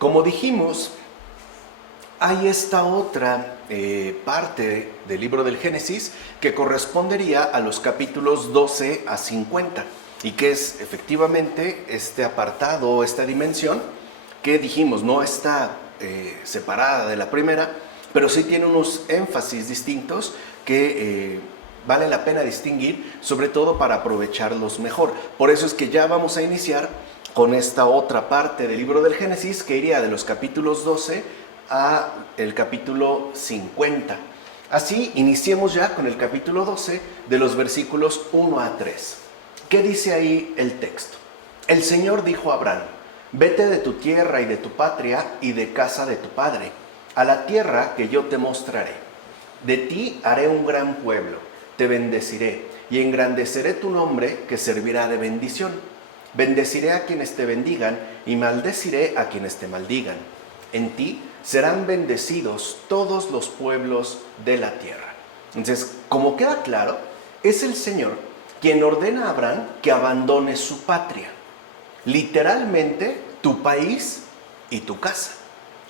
Como dijimos, hay esta otra parte del libro del Génesis que correspondería a los capítulos 12 a 50 y que es efectivamente este apartado, esta dimensión que dijimos no está separada de la primera, pero sí tiene unos énfasis distintos que vale la pena distinguir, sobre todo para aprovecharlos mejor. Por eso es que ya vamos a iniciar con esta otra parte del libro del Génesis que iría de los capítulos 12 a el capítulo 50. Así, iniciemos ya con el capítulo 12 de los versículos 1 a 3. ¿Qué dice ahí el texto? El Señor dijo a Abraham: vete de tu tierra y de tu patria y de casa de tu padre, a la tierra que yo te mostraré. De ti haré un gran pueblo, te bendeciré y engrandeceré tu nombre que servirá de bendición. Bendeciré a quienes te bendigan y maldeciré a quienes te maldigan. En ti serán bendecidos todos los pueblos de la tierra. Entonces, como queda claro, es el Señor quien ordena a Abraham que abandone su patria. Literalmente, tu país y tu casa.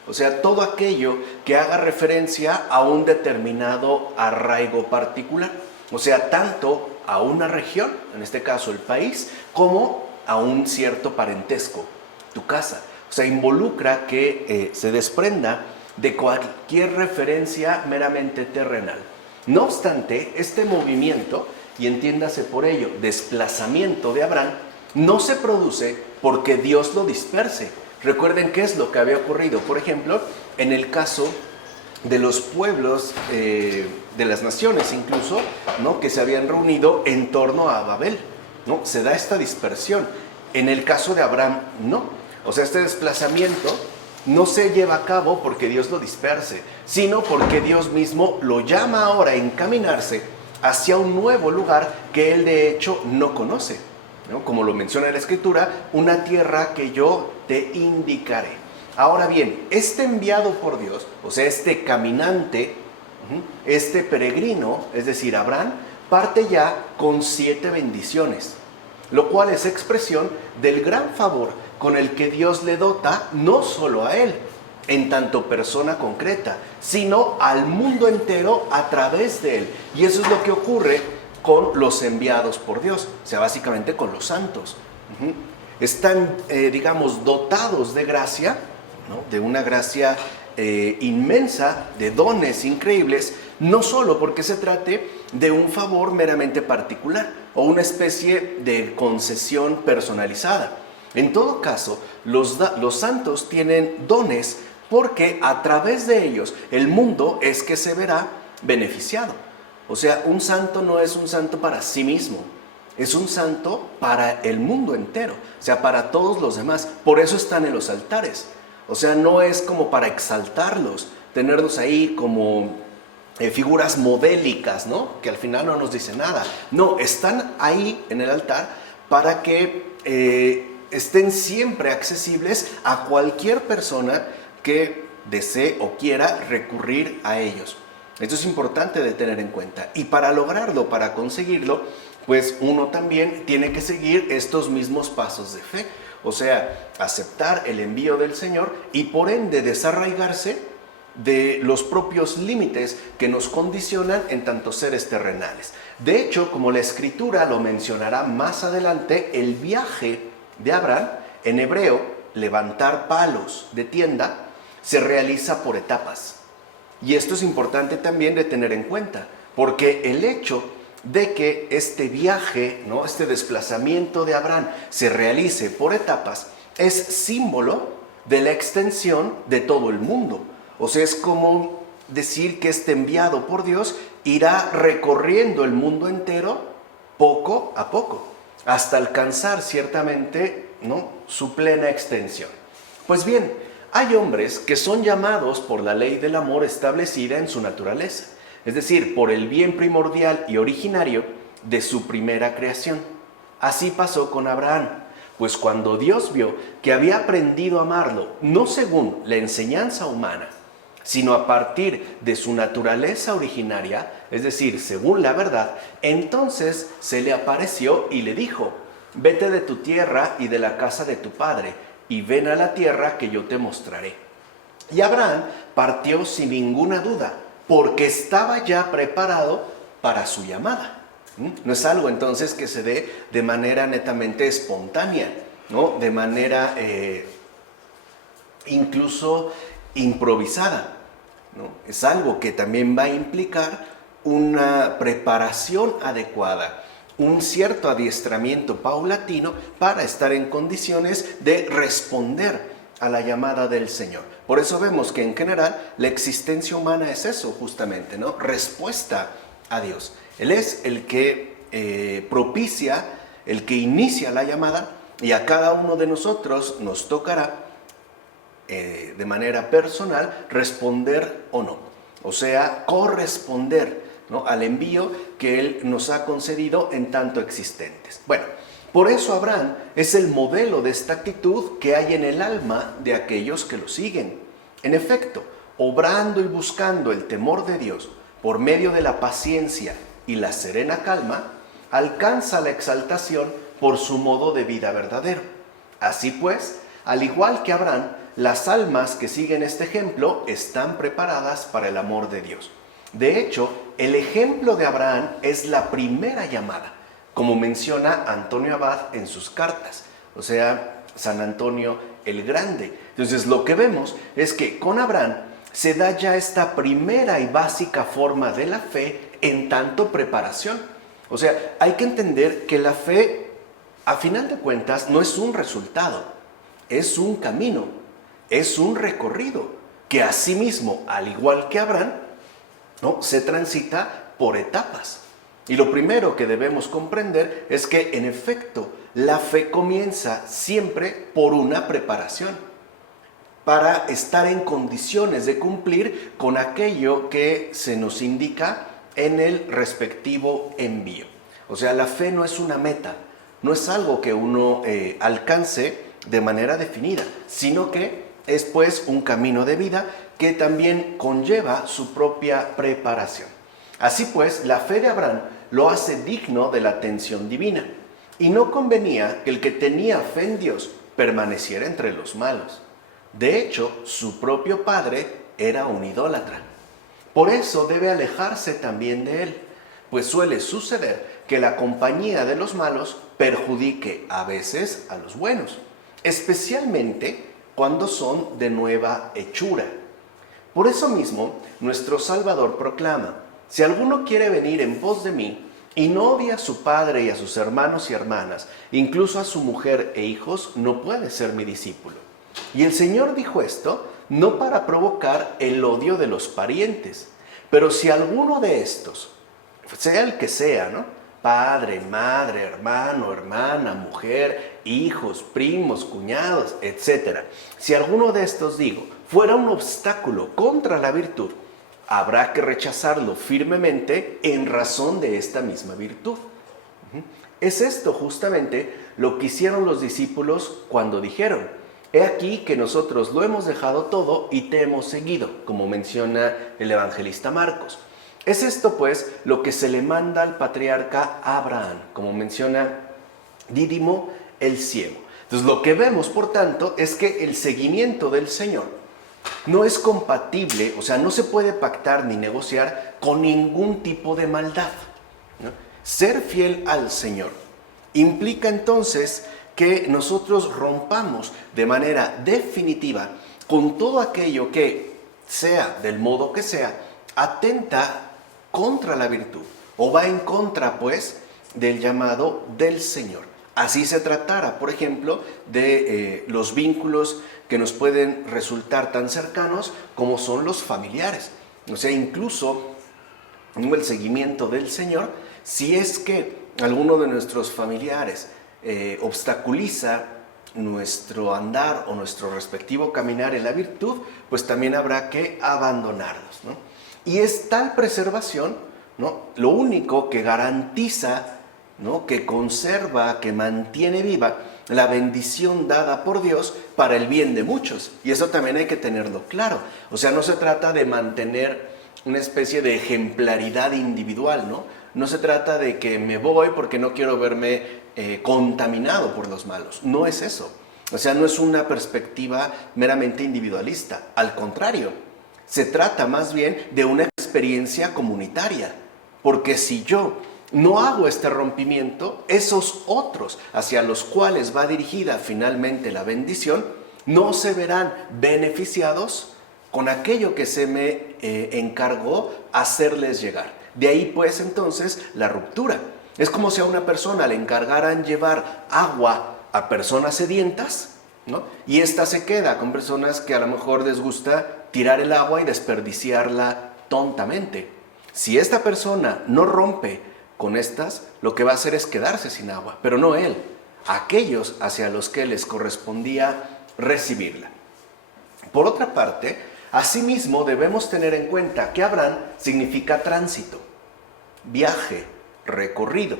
O sea, todo aquello que haga referencia a un determinado arraigo particular. O sea, tanto a una región, en este caso el país, como a un cierto parentesco, tu casa. O sea, involucra que se desprenda de cualquier referencia meramente terrenal. No obstante, este movimiento, y entiéndase por ello, desplazamiento de Abraham, no se produce porque Dios lo disperse. Recuerden qué es lo que había ocurrido, por ejemplo, en el caso de los pueblos, de las naciones incluso, ¿no?, que se habían reunido en torno a Babel, ¿no? Se da esta dispersión. En el caso de Abraham, no. O sea, este desplazamiento no se lleva a cabo porque Dios lo disperse, sino porque Dios mismo lo llama ahora a encaminarse hacia un nuevo lugar que él de hecho no conoce, ¿no? Como lo menciona la Escritura, una tierra que yo te indicaré. Ahora bien, este enviado por Dios, o sea, este caminante, este peregrino, es decir, Abraham, parte ya con 7 bendiciones, lo cual es expresión del gran favor con el que Dios le dota no solo a él, en tanto persona concreta, sino al mundo entero a través de él. Y eso es lo que ocurre con los enviados por Dios, o sea, básicamente con los santos. Están, digamos, dotados de gracia, ¿no?, de una gracia inmensa, de dones increíbles, no solo porque se trate de un favor meramente particular o una especie de concesión personalizada. En todo caso, los santos tienen dones porque a través de ellos el mundo es que se verá beneficiado. O sea, un santo no es un santo para sí mismo, es un santo para el mundo entero, o sea, para todos los demás. Por eso están en los altares. O sea, no es como para exaltarlos, tenerlos ahí como figuras modélicas, ¿no?, que al final no nos dicen nada. No, están ahí en el altar para que estén siempre accesibles a cualquier persona que desee o quiera recurrir a ellos. Esto es importante de tener en cuenta. Y para lograrlo, para conseguirlo, pues uno también tiene que seguir estos mismos pasos de fe. O sea, aceptar el envío del Señor y por ende desarraigarse de los propios límites que nos condicionan en tanto seres terrenales. De hecho, como la Escritura lo mencionará más adelante, el viaje de Abraham, en hebreo, levantar palos de tienda, se realiza por etapas. Y esto es importante también de tener en cuenta, porque el hecho de que este viaje, ¿no?, este desplazamiento de Abraham se realice por etapas, es símbolo de la extensión de todo el mundo. O sea, es como decir que este enviado por Dios irá recorriendo el mundo entero poco a poco, hasta alcanzar ciertamente, ¿no?, su plena extensión. Pues bien, hay hombres que son llamados por la ley del amor establecida en su naturaleza, es decir, por el bien primordial y originario de su primera creación. Así pasó con Abraham, pues cuando Dios vio que había aprendido a amarlo, no según la enseñanza humana, sino a partir de su naturaleza originaria, es decir, según la verdad, entonces se le apareció y le dijo: vete de tu tierra y de la casa de tu padre, y ven a la tierra que yo te mostraré. Y Abraham partió sin ninguna duda, porque estaba ya preparado para su llamada. No es algo entonces que se dé de manera netamente espontánea, ¿no? De manera incluso improvisada, ¿no? Es algo que también va a implicar una preparación adecuada, un cierto adiestramiento paulatino para estar en condiciones de responder a la llamada del Señor. Por eso vemos que en general la existencia humana es eso justamente, ¿no? Respuesta a Dios. Él es el que propicia, el que inicia la llamada, y a cada uno de nosotros nos tocará de manera personal responder o no. O sea, corresponder, ¿no?, al envío que Él nos ha concedido en tanto existentes. Bueno, por eso Abraham es el modelo de esta actitud que hay en el alma de aquellos que lo siguen. En efecto, obrando y buscando el temor de Dios por medio de la paciencia y la serena calma, alcanza la exaltación por su modo de vida verdadero. Así pues, al igual que Abraham, las almas que siguen este ejemplo están preparadas para el amor de Dios. De hecho, el ejemplo de Abraham es la primera llamada, como menciona Antonio Abad en sus cartas, o sea, San Antonio el Grande. Entonces, lo que vemos es que con Abraham se da ya esta primera y básica forma de la fe en tanto preparación. O sea, hay que entender que la fe, a final de cuentas, no es un resultado, es un camino, es un recorrido que asimismo, al igual que Abraham, ¿no?, se transita por etapas. Y lo primero que debemos comprender es que, en efecto, la fe comienza siempre por una preparación para estar en condiciones de cumplir con aquello que se nos indica en el respectivo envío. O sea, la fe no es una meta, no es algo que uno alcance de manera definida, sino que es pues un camino de vida que también conlleva su propia preparación. Así pues, la fe de Abraham lo hace digno de la atención divina, y no convenía que el que tenía fe en Dios permaneciera entre los malos. De hecho, su propio padre era un idólatra. Por eso debe alejarse también de él, pues suele suceder que la compañía de los malos perjudique a veces a los buenos, especialmente cuando son de nueva hechura. Por eso mismo, nuestro Salvador proclama: si alguno quiere venir en pos de mí y no odia a su padre y a sus hermanos y hermanas, incluso a su mujer e hijos, no puede ser mi discípulo. Y el Señor dijo esto no para provocar el odio de los parientes, pero si alguno de estos, sea el que sea, ¿no?, padre, madre, hermano, hermana, mujer, hijos, primos, cuñados, etc. Si alguno de estos, digo, fuera un obstáculo contra la virtud, habrá que rechazarlo firmemente en razón de esta misma virtud. Es esto justamente lo que hicieron los discípulos cuando dijeron: he aquí que nosotros lo hemos dejado todo y te hemos seguido, como menciona el evangelista Marcos. Es esto pues lo que se le manda al patriarca Abraham, como menciona Dídimo el ciego. Entonces, lo que vemos, por tanto, es que el seguimiento del Señor no es compatible, o sea, no se puede pactar ni negociar con ningún tipo de maldad, ¿no? Ser fiel al Señor implica entonces que nosotros rompamos de manera definitiva con todo aquello que, sea del modo que sea, atenta contra la virtud o va en contra, pues, del llamado del Señor. Así se tratara, por ejemplo, de los vínculos que nos pueden resultar tan cercanos como son los familiares. O sea, incluso el seguimiento del Señor, si es que alguno de nuestros familiares obstaculiza nuestro andar o nuestro respectivo caminar en la virtud, pues también habrá que abandonarlos, ¿no? Y es tal preservación, ¿no?, lo único que garantiza, ¿no?, que conserva, que mantiene viva la bendición dada por Dios para el bien de muchos. Y eso también hay que tenerlo claro. O sea, no se trata de mantener una especie de ejemplaridad individual, ¿no? No se trata de que me voy porque no quiero verme contaminado por los malos. No es eso. O sea, no es una perspectiva meramente individualista. Al contrario, se trata más bien de una experiencia comunitaria. Porque si yo no hago este rompimiento, esos otros hacia los cuales va dirigida finalmente la bendición, no se verán beneficiados con aquello que se me encargó hacerles llegar. De ahí pues entonces la ruptura. Es como si a una persona le encargaran llevar agua a personas sedientas, ¿no? Y ésta se queda con personas que a lo mejor les gusta tirar el agua y desperdiciarla tontamente. Si esta persona no rompe con estas, lo que va a hacer es quedarse sin agua, pero no él, aquellos hacia los que les correspondía recibirla. Por otra parte, asimismo debemos tener en cuenta que Abraham significa tránsito, viaje, recorrido.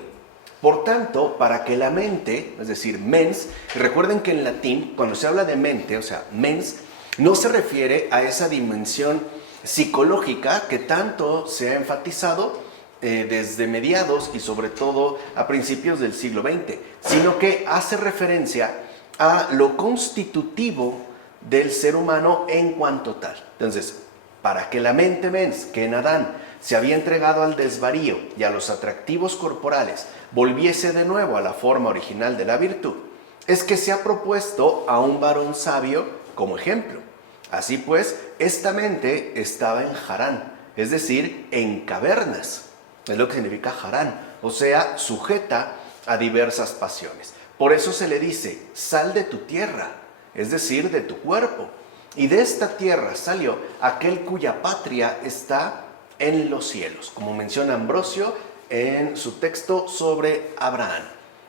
Por tanto, para que la mente, es decir, mens, recuerden que en latín, cuando se habla de mente, o sea, mens, no se refiere a esa dimensión psicológica que tanto se ha enfatizado desde mediados y sobre todo a principios del siglo XX, sino que hace referencia a lo constitutivo del ser humano en cuanto tal. Entonces, para que la mente mens, que en Adán se había entregado al desvarío y a los atractivos corporales, volviese de nuevo a la forma original de la virtud, es que se ha propuesto a un varón sabio como ejemplo. Así pues, esta mente estaba en Harán, es decir, en cavernas, es lo que significa Harán, o sea, sujeta a diversas pasiones. Por eso se le dice, sal de tu tierra, es decir, de tu cuerpo, y de esta tierra salió aquel cuya patria está en los cielos, como menciona Ambrosio en su texto sobre Abraham.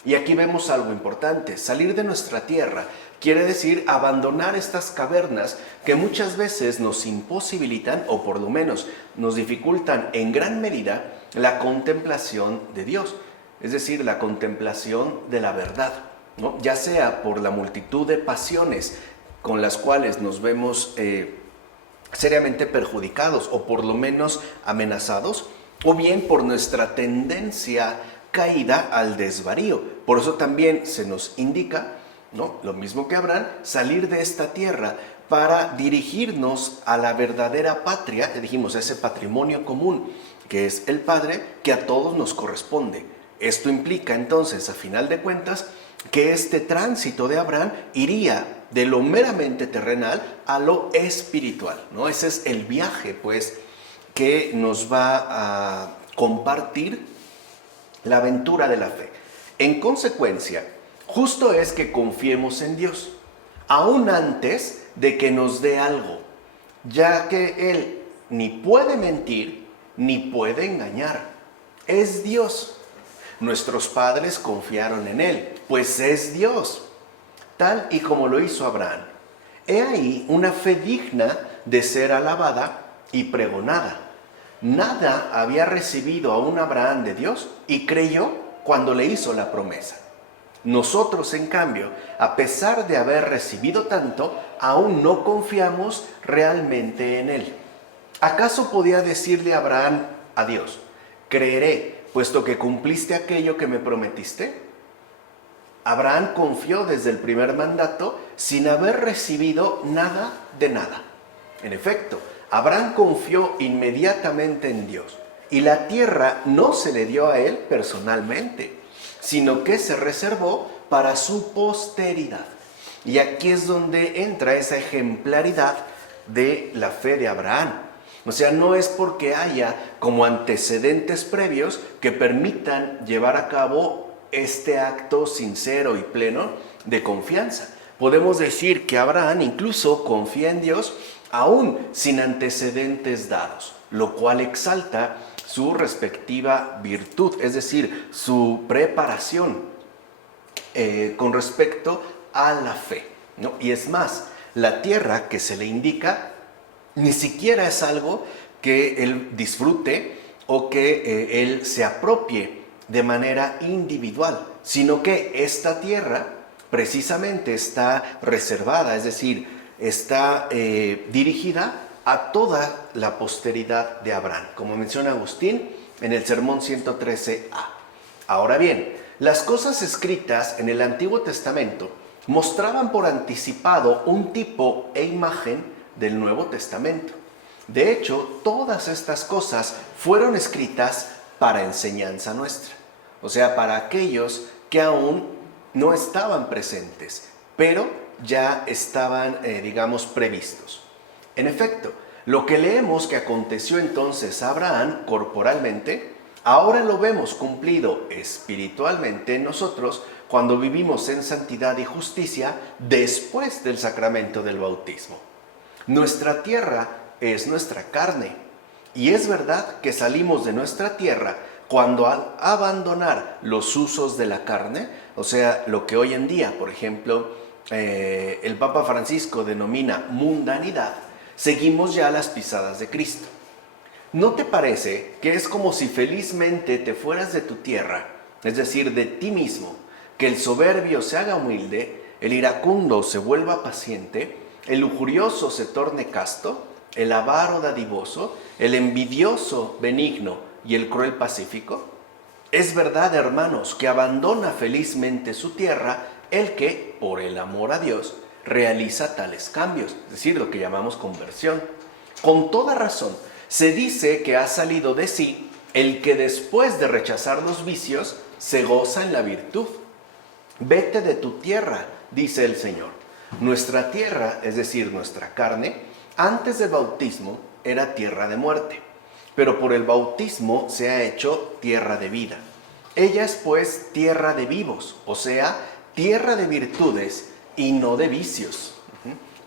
Y aquí vemos algo importante, salir de nuestra tierra quiere decir abandonar estas cavernas que muchas veces nos imposibilitan o por lo menos nos dificultan en gran medida la contemplación de Dios, es decir, la contemplación de la verdad, ¿no? Ya sea por la multitud de pasiones con las cuales nos vemos seriamente perjudicados o por lo menos amenazados, o bien por nuestra tendencia caída al desvarío. Por eso también se nos indica, ¿no?, lo mismo que Abraham, salir de esta tierra para dirigirnos a la verdadera patria, ya dijimos, ese patrimonio común que es el Padre, que a todos nos corresponde. Esto implica entonces, a final de cuentas, que este tránsito de Abraham iría de lo meramente terrenal a lo espiritual, ¿no? Ese es el viaje, pues, que nos va a compartir la aventura de la fe. En consecuencia, justo es que confiemos en Dios, aún antes de que nos dé algo, ya que Él ni puede mentir, ni puede engañar. Es Dios. Nuestros padres confiaron en Él, pues es Dios, tal y como lo hizo Abraham. He ahí una fe digna de ser alabada y pregonada. Nada había recibido aún Abraham de Dios y creyó cuando le hizo la promesa. Nosotros, en cambio, a pesar de haber recibido tanto, aún no confiamos realmente en Él. ¿Acaso podía decirle Abraham a Dios, creeré, puesto que cumpliste aquello que me prometiste? Abraham confió desde el primer mandato sin haber recibido nada de nada. En efecto, Abraham confió inmediatamente en Dios y la tierra no se le dio a él personalmente, sino que se reservó para su posteridad. Y aquí es donde entra esa ejemplaridad de la fe de Abraham. O sea, no es porque haya como antecedentes previos que permitan llevar a cabo este acto sincero y pleno de confianza. Podemos decir que Abraham incluso confía en Dios aún sin antecedentes dados, lo cual exalta su respectiva virtud, es decir, su preparación con respecto a la fe, ¿no? Y es más, la tierra que se le indica ni siquiera es algo que él disfrute o que él se apropie de manera individual, sino que esta tierra precisamente está reservada, es decir, está dirigida a toda la posteridad de Abraham, como menciona Agustín en el Sermón 113a. Ahora bien, las cosas escritas en el Antiguo Testamento mostraban por anticipado un tipo e imagen del Nuevo Testamento. De hecho, todas estas cosas fueron escritas para enseñanza nuestra, o sea, para aquellos que aún no estaban presentes, pero ya estaban, digamos, previstos. En efecto, lo que leemos que aconteció entonces a Abraham corporalmente, ahora lo vemos cumplido espiritualmente en nosotros cuando vivimos en santidad y justicia después del sacramento del bautismo. Nuestra tierra es nuestra carne, y es verdad que salimos de nuestra tierra cuando al abandonar los usos de la carne, o sea, lo que hoy en día, por ejemplo, el Papa Francisco denomina mundanidad, seguimos ya las pisadas de Cristo. ¿No te parece que es como si felizmente te fueras de tu tierra, es decir, de ti mismo, que el soberbio se haga humilde, el iracundo se vuelva paciente, el lujurioso se torne casto, el avaro dadivoso, el envidioso benigno y el cruel pacífico? Es verdad, hermanos, que abandona felizmente su tierra el que, por el amor a Dios, realiza tales cambios, es decir, lo que llamamos conversión. Con toda razón, se dice que ha salido de sí el que después de rechazar los vicios se goza en la virtud. Vete de tu tierra, dice el Señor. Nuestra tierra, es decir, nuestra carne, antes del bautismo era tierra de muerte, pero por el bautismo se ha hecho tierra de vida. Ella es pues tierra de vivos, o sea, tierra de virtudes y no de vicios,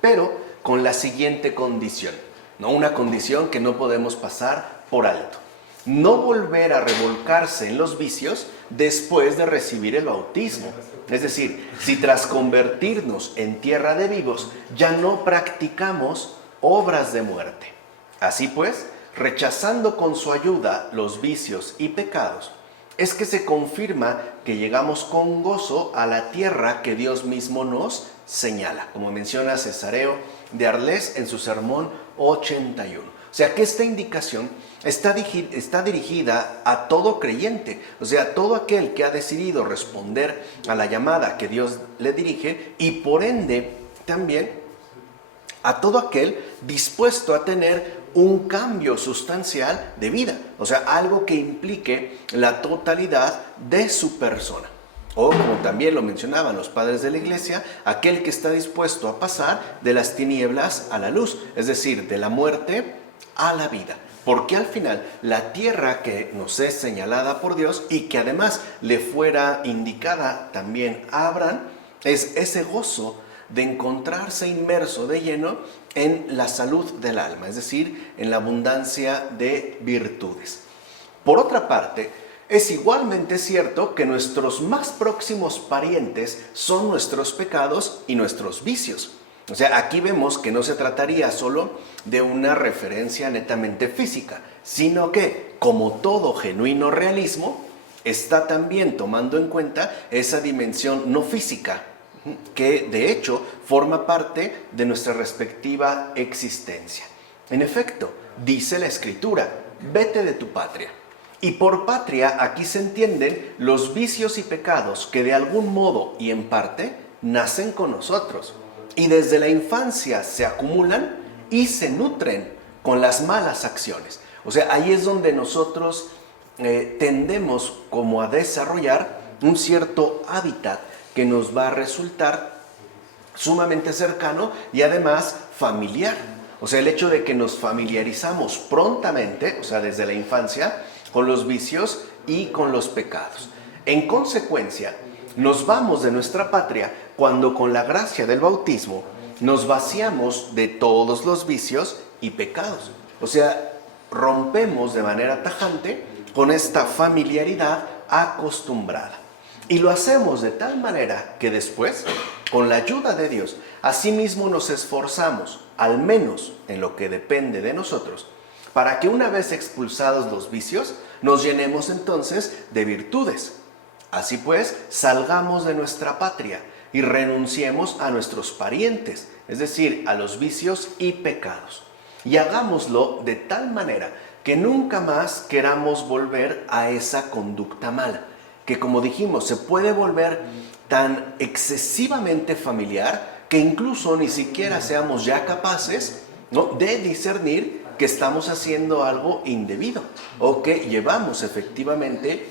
pero con la siguiente condición, ¿no? Una condición que no podemos pasar por alto: no volver a revolcarse en los vicios después de recibir el bautismo. Es decir, si tras convertirnos en tierra de vivos ya no practicamos obras de muerte. Así pues, rechazando con su ayuda los vicios y pecados, es que se confirma que llegamos con gozo a la tierra que Dios mismo nos señala, como menciona Cesareo de Arles en su sermón 81. O sea que esta indicación está dirigida a todo creyente, o sea, a todo aquel que ha decidido responder a la llamada que Dios le dirige, y por ende también a todo aquel dispuesto a tener un cambio sustancial de vida, o sea, algo que implique la totalidad de su persona. O, como también lo mencionaban los padres de la Iglesia, aquel que está dispuesto a pasar de las tinieblas a la luz, es decir, de la muerte a la vida. Porque al final la tierra que nos es señalada por Dios y que además le fuera indicada también a Abraham es ese gozo de encontrarse inmerso de lleno en la salud del alma, es decir, en la abundancia de virtudes. Por otra parte, es igualmente cierto que nuestros más próximos parientes son nuestros pecados y nuestros vicios. O sea, aquí vemos que no se trataría solo de una referencia netamente física, sino que, como todo genuino realismo, está también tomando en cuenta esa dimensión no física, que de hecho forma parte de nuestra respectiva existencia. En efecto, dice la Escritura: vete de tu patria. Y por patria aquí se entienden los vicios y pecados que de algún modo y en parte nacen con nosotros y desde la infancia se acumulan y se nutren con las malas acciones. O sea, ahí es donde nosotros tendemos como a desarrollar un cierto hábitat que nos va a resultar sumamente cercano y además familiar. O sea, el hecho de que nos familiarizamos prontamente, o sea, desde la infancia, con los vicios y con los pecados. En consecuencia, nos vamos de nuestra patria cuando con la gracia del bautismo nos vaciamos de todos los vicios y pecados. O sea, rompemos de manera tajante con esta familiaridad acostumbrada. Y lo hacemos de tal manera que después, con la ayuda de Dios, asimismo nos esforzamos, al menos en lo que depende de nosotros, para que una vez expulsados los vicios, nos llenemos entonces de virtudes. Así pues, salgamos de nuestra patria y renunciemos a nuestros parientes, es decir, a los vicios y pecados. Y hagámoslo de tal manera que nunca más queramos volver a esa conducta mala, que, como dijimos, se puede volver tan excesivamente familiar que incluso ni siquiera seamos ya capaces, ¿no?, de discernir que estamos haciendo algo indebido o que llevamos efectivamente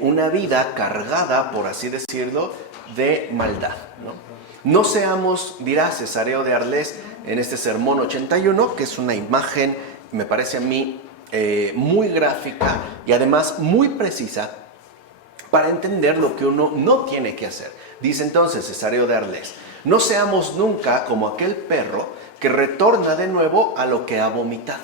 una vida cargada, por así decirlo, de maldad, ¿no? No seamos, dirá Cesareo de Arles en este sermón 81, que es una imagen, me parece a mí, muy gráfica y además muy precisa para entender lo que uno no tiene que hacer. Dice entonces Cesareo de Arles: no seamos nunca como aquel perro que retorna de nuevo a lo que ha vomitado.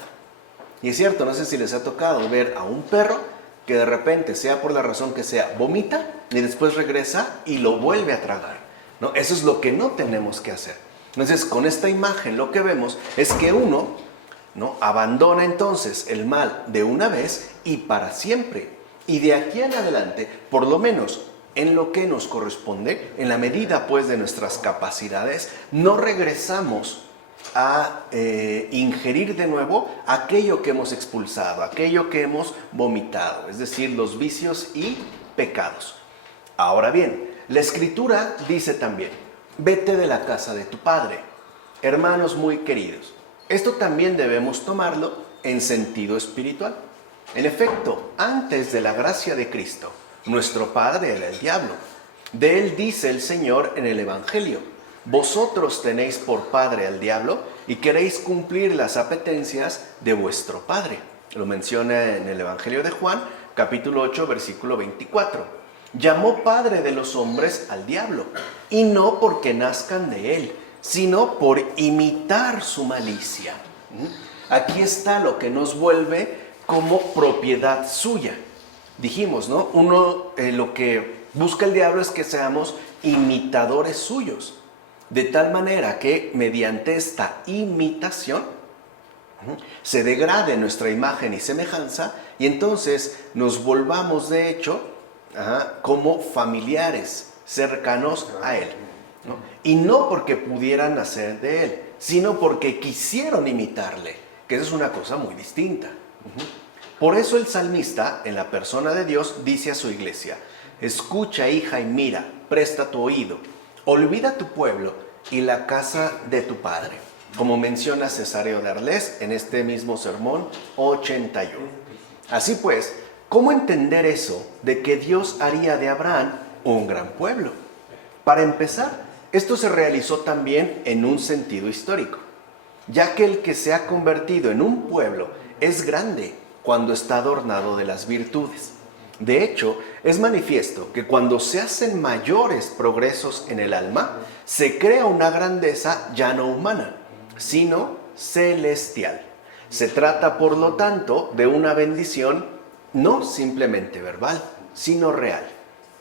Y es cierto, no sé si les ha tocado ver a un perro que de repente, sea por la razón que sea, vomita y después regresa y lo vuelve a tragar, ¿no? Eso es lo que no tenemos que hacer. Entonces, con esta imagen lo que vemos es que uno, ¿no?, abandona entonces el mal de una vez y para siempre. Y de aquí en adelante, por lo menos en lo que nos corresponde, en la medida pues de nuestras capacidades, no regresamos a ingerir de nuevo aquello que hemos expulsado, aquello que hemos vomitado, es decir, los vicios y pecados. Ahora bien, la Escritura dice también: vete de la casa de tu padre. Hermanos muy queridos, esto también debemos tomarlo en sentido espiritual. En efecto, antes de la gracia de Cristo, nuestro padre era el diablo. De él dice el Señor en el Evangelio: vosotros tenéis por padre al diablo y queréis cumplir las apetencias de vuestro padre. Lo menciona en el Evangelio de Juan, capítulo 8, versículo 24. Llamó padre de los hombres al diablo, y no porque nazcan de él, sino por imitar su malicia. Aquí está lo que nos vuelve como propiedad suya. Dijimos, ¿no? Lo que busca el diablo es que seamos imitadores suyos, de tal manera que mediante esta imitación se degrade nuestra imagen y semejanza y entonces nos volvamos de hecho como familiares cercanos a él, ¿no? Y no porque pudieran nacer de él, sino porque quisieron imitarle, que eso es una cosa muy distinta. Por eso el salmista, en la persona de Dios, dice a su iglesia: escucha, hija, y mira, presta tu oído, olvida tu pueblo y la casa de tu padre, como menciona Cesareo de Arles en este mismo sermón 81. Así pues, ¿cómo entender eso de que Dios haría de Abraham un gran pueblo? Para empezar, esto se realizó también en un sentido histórico, ya que el que se ha convertido en un pueblo es grande cuando está adornado de las virtudes. De hecho, es manifiesto que cuando se hacen mayores progresos en el alma, se crea una grandeza ya no humana, sino celestial. Se trata, por lo tanto, de una bendición no simplemente verbal, sino real.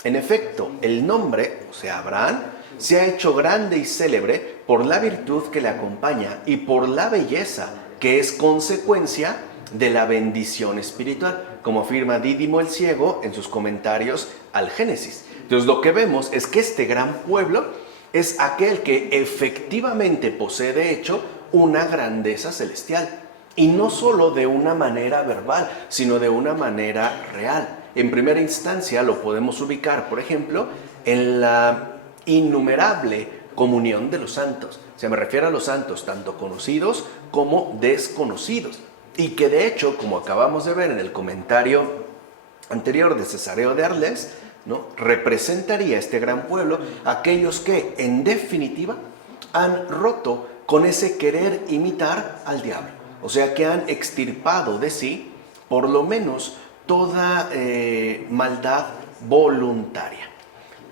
En efecto, el nombre, o sea, Abraham, se ha hecho grande y célebre por la virtud que le acompaña y por la belleza que es consecuencia de la bendición espiritual, como afirma Dídimo el Ciego en sus comentarios al Génesis. Entonces lo que vemos es que este gran pueblo es aquel que efectivamente posee de hecho una grandeza celestial, y no solo de una manera verbal, sino de una manera real. En primera instancia lo podemos ubicar, por ejemplo, en la innumerable comunión de los santos. Se me refiere a los santos tanto conocidos como desconocidos. Y que de hecho, como acabamos de ver en el comentario anterior de Cesareo de Arles, ¿no?, representaría este gran pueblo aquellos que, en definitiva, han roto con ese querer imitar al diablo. O sea, que han extirpado de sí, por lo menos, toda maldad voluntaria.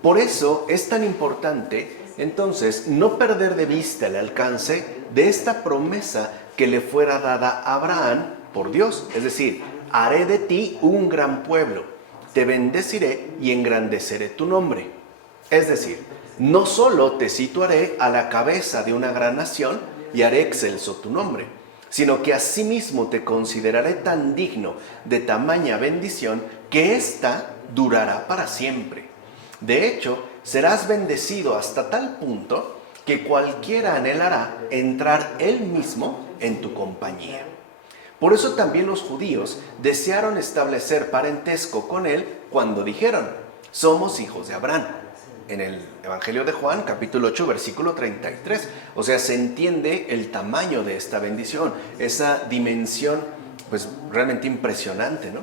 Por eso es tan importante, entonces, no perder de vista el alcance de esta promesa que le fuera dada a Abraham por Dios. Es decir, haré de ti un gran pueblo, te bendeciré y engrandeceré tu nombre. Es decir, no solo te situaré a la cabeza de una gran nación y haré excelso tu nombre, sino que asimismo te consideraré tan digno de tamaña bendición que ésta durará para siempre. De hecho, serás bendecido hasta tal punto que cualquiera anhelará entrar él mismo en tu compañía. Por eso también los judíos desearon establecer parentesco con él cuando dijeron: somos hijos de Abraham. en el Evangelio de Juan, capítulo 8, versículo 33. O sea, se entiende el tamaño de esta bendición, esa dimensión, pues realmente impresionante, ¿no?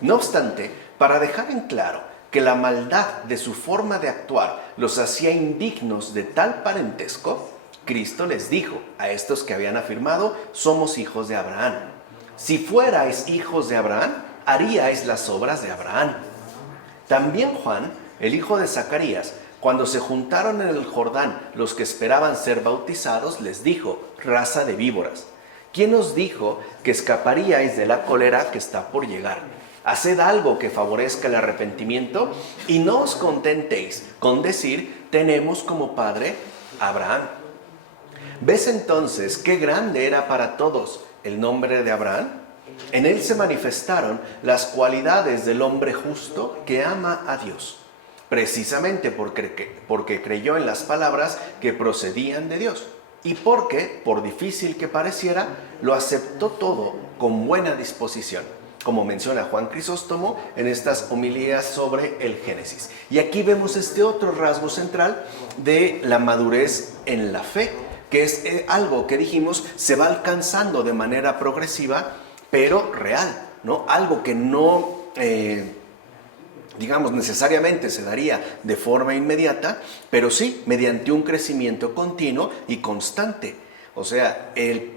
No obstante, para dejar en claro que la maldad de su forma de actuar los hacía indignos de tal parentesco, Cristo les dijo a estos que habían afirmado: somos hijos de Abraham. Si fuerais hijos de Abraham, haríais las obras de Abraham. También Juan, el hijo de Zacarías, cuando se juntaron en el Jordán los que esperaban ser bautizados, les dijo: raza de víboras, ¿quién os dijo que escaparíais de la cólera que está por llegar? Haced algo que favorezca el arrepentimiento y no os contentéis con decir: tenemos como padre Abraham. ¿Ves entonces qué grande era para todos el nombre de Abraham? En él se manifestaron las cualidades del hombre justo que ama a Dios, precisamente porque creyó en las palabras que procedían de Dios y porque, por difícil que pareciera, lo aceptó todo con buena disposición, como menciona Juan Crisóstomo en estas homilías sobre el Génesis. Y aquí vemos este otro rasgo central de la madurez en la fe, que es algo que dijimos se va alcanzando de manera progresiva, pero real, ¿no? Algo que no, digamos, necesariamente se daría de forma inmediata, pero sí mediante un crecimiento continuo y constante. O sea, el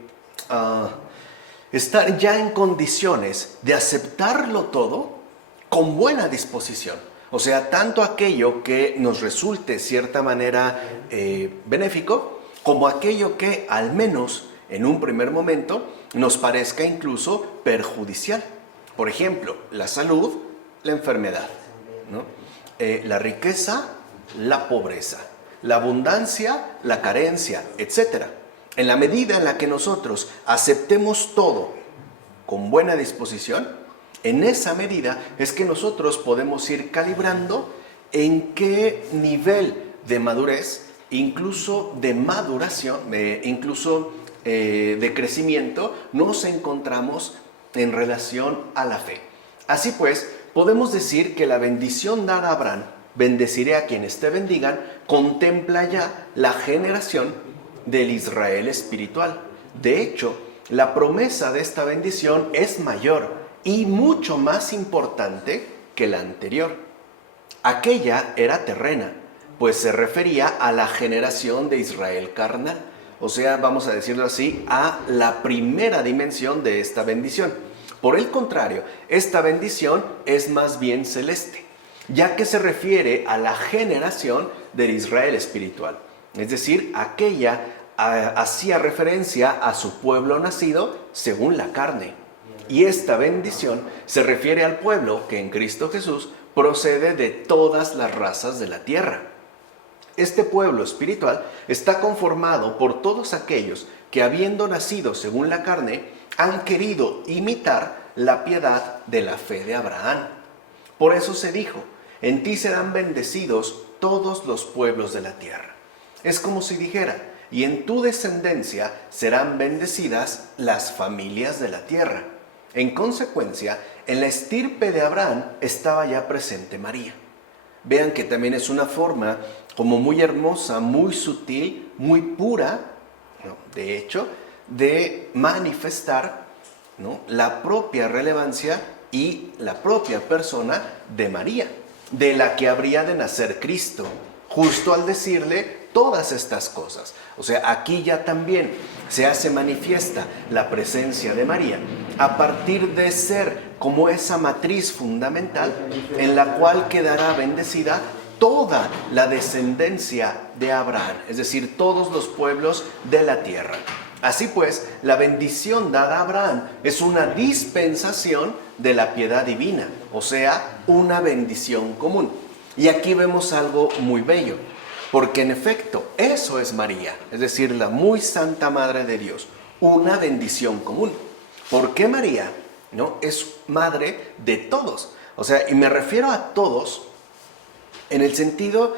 estar ya en condiciones de aceptarlo todo con buena disposición. O sea, tanto aquello que nos resulte cierta manera benéfico, como aquello que al menos en un primer momento nos parezca incluso perjudicial. Por ejemplo, la salud, la enfermedad, ¿no? La riqueza, la pobreza, la abundancia, la carencia, etc. En la medida en la que nosotros aceptemos todo con buena disposición, en esa medida es que nosotros podemos ir calibrando en qué nivel de madurez, incluso de maduración, de crecimiento, nos encontramos en relación a la fe. Así pues, podemos decir que la bendición dada a Abraham, bendeciré a quienes te bendigan, contempla ya la generación del Israel espiritual. De hecho, la promesa de esta bendición es mayor y mucho más importante que la anterior. Aquella era terrena, pues se refería a la generación de Israel carnal. O sea, vamos a decirlo así, a la primera dimensión de esta bendición. Por el contrario, esta bendición es más bien celeste, ya que se refiere a la generación del Israel espiritual. Es decir, aquella hacía referencia a su pueblo nacido según la carne. Y esta bendición se refiere al pueblo que en Cristo Jesús procede de todas las razas de la tierra. Este pueblo espiritual está conformado por todos aquellos que, habiendo nacido según la carne, han querido imitar la piedad de la fe de Abraham. Por eso se dijo: en ti serán bendecidos todos los pueblos de la tierra. Es como si dijera: y en tu descendencia serán bendecidas las familias de la tierra. En consecuencia, en la estirpe de Abraham estaba ya presente María. Vean que también es una forma como muy hermosa, muy sutil, muy pura, ¿no?, de hecho, de manifestar, ¿no?, la propia relevancia y la propia persona de María, de la que habría de nacer Cristo, justo al decirle todas estas cosas. O sea, aquí ya también se hace manifiesta la presencia de María, a partir de ser como esa matriz fundamental en la cual quedará bendecida toda la descendencia de Abraham, es decir, todos los pueblos de la tierra. Así pues, la bendición dada a Abraham es una dispensación de la piedad divina, o sea, una bendición común. Y aquí vemos algo muy bello, porque en efecto, eso es María, es decir, la muy santa Madre de Dios, una bendición común. ¿Por qué María? ¿No? Es madre de todos. O sea, y me refiero a todos en el sentido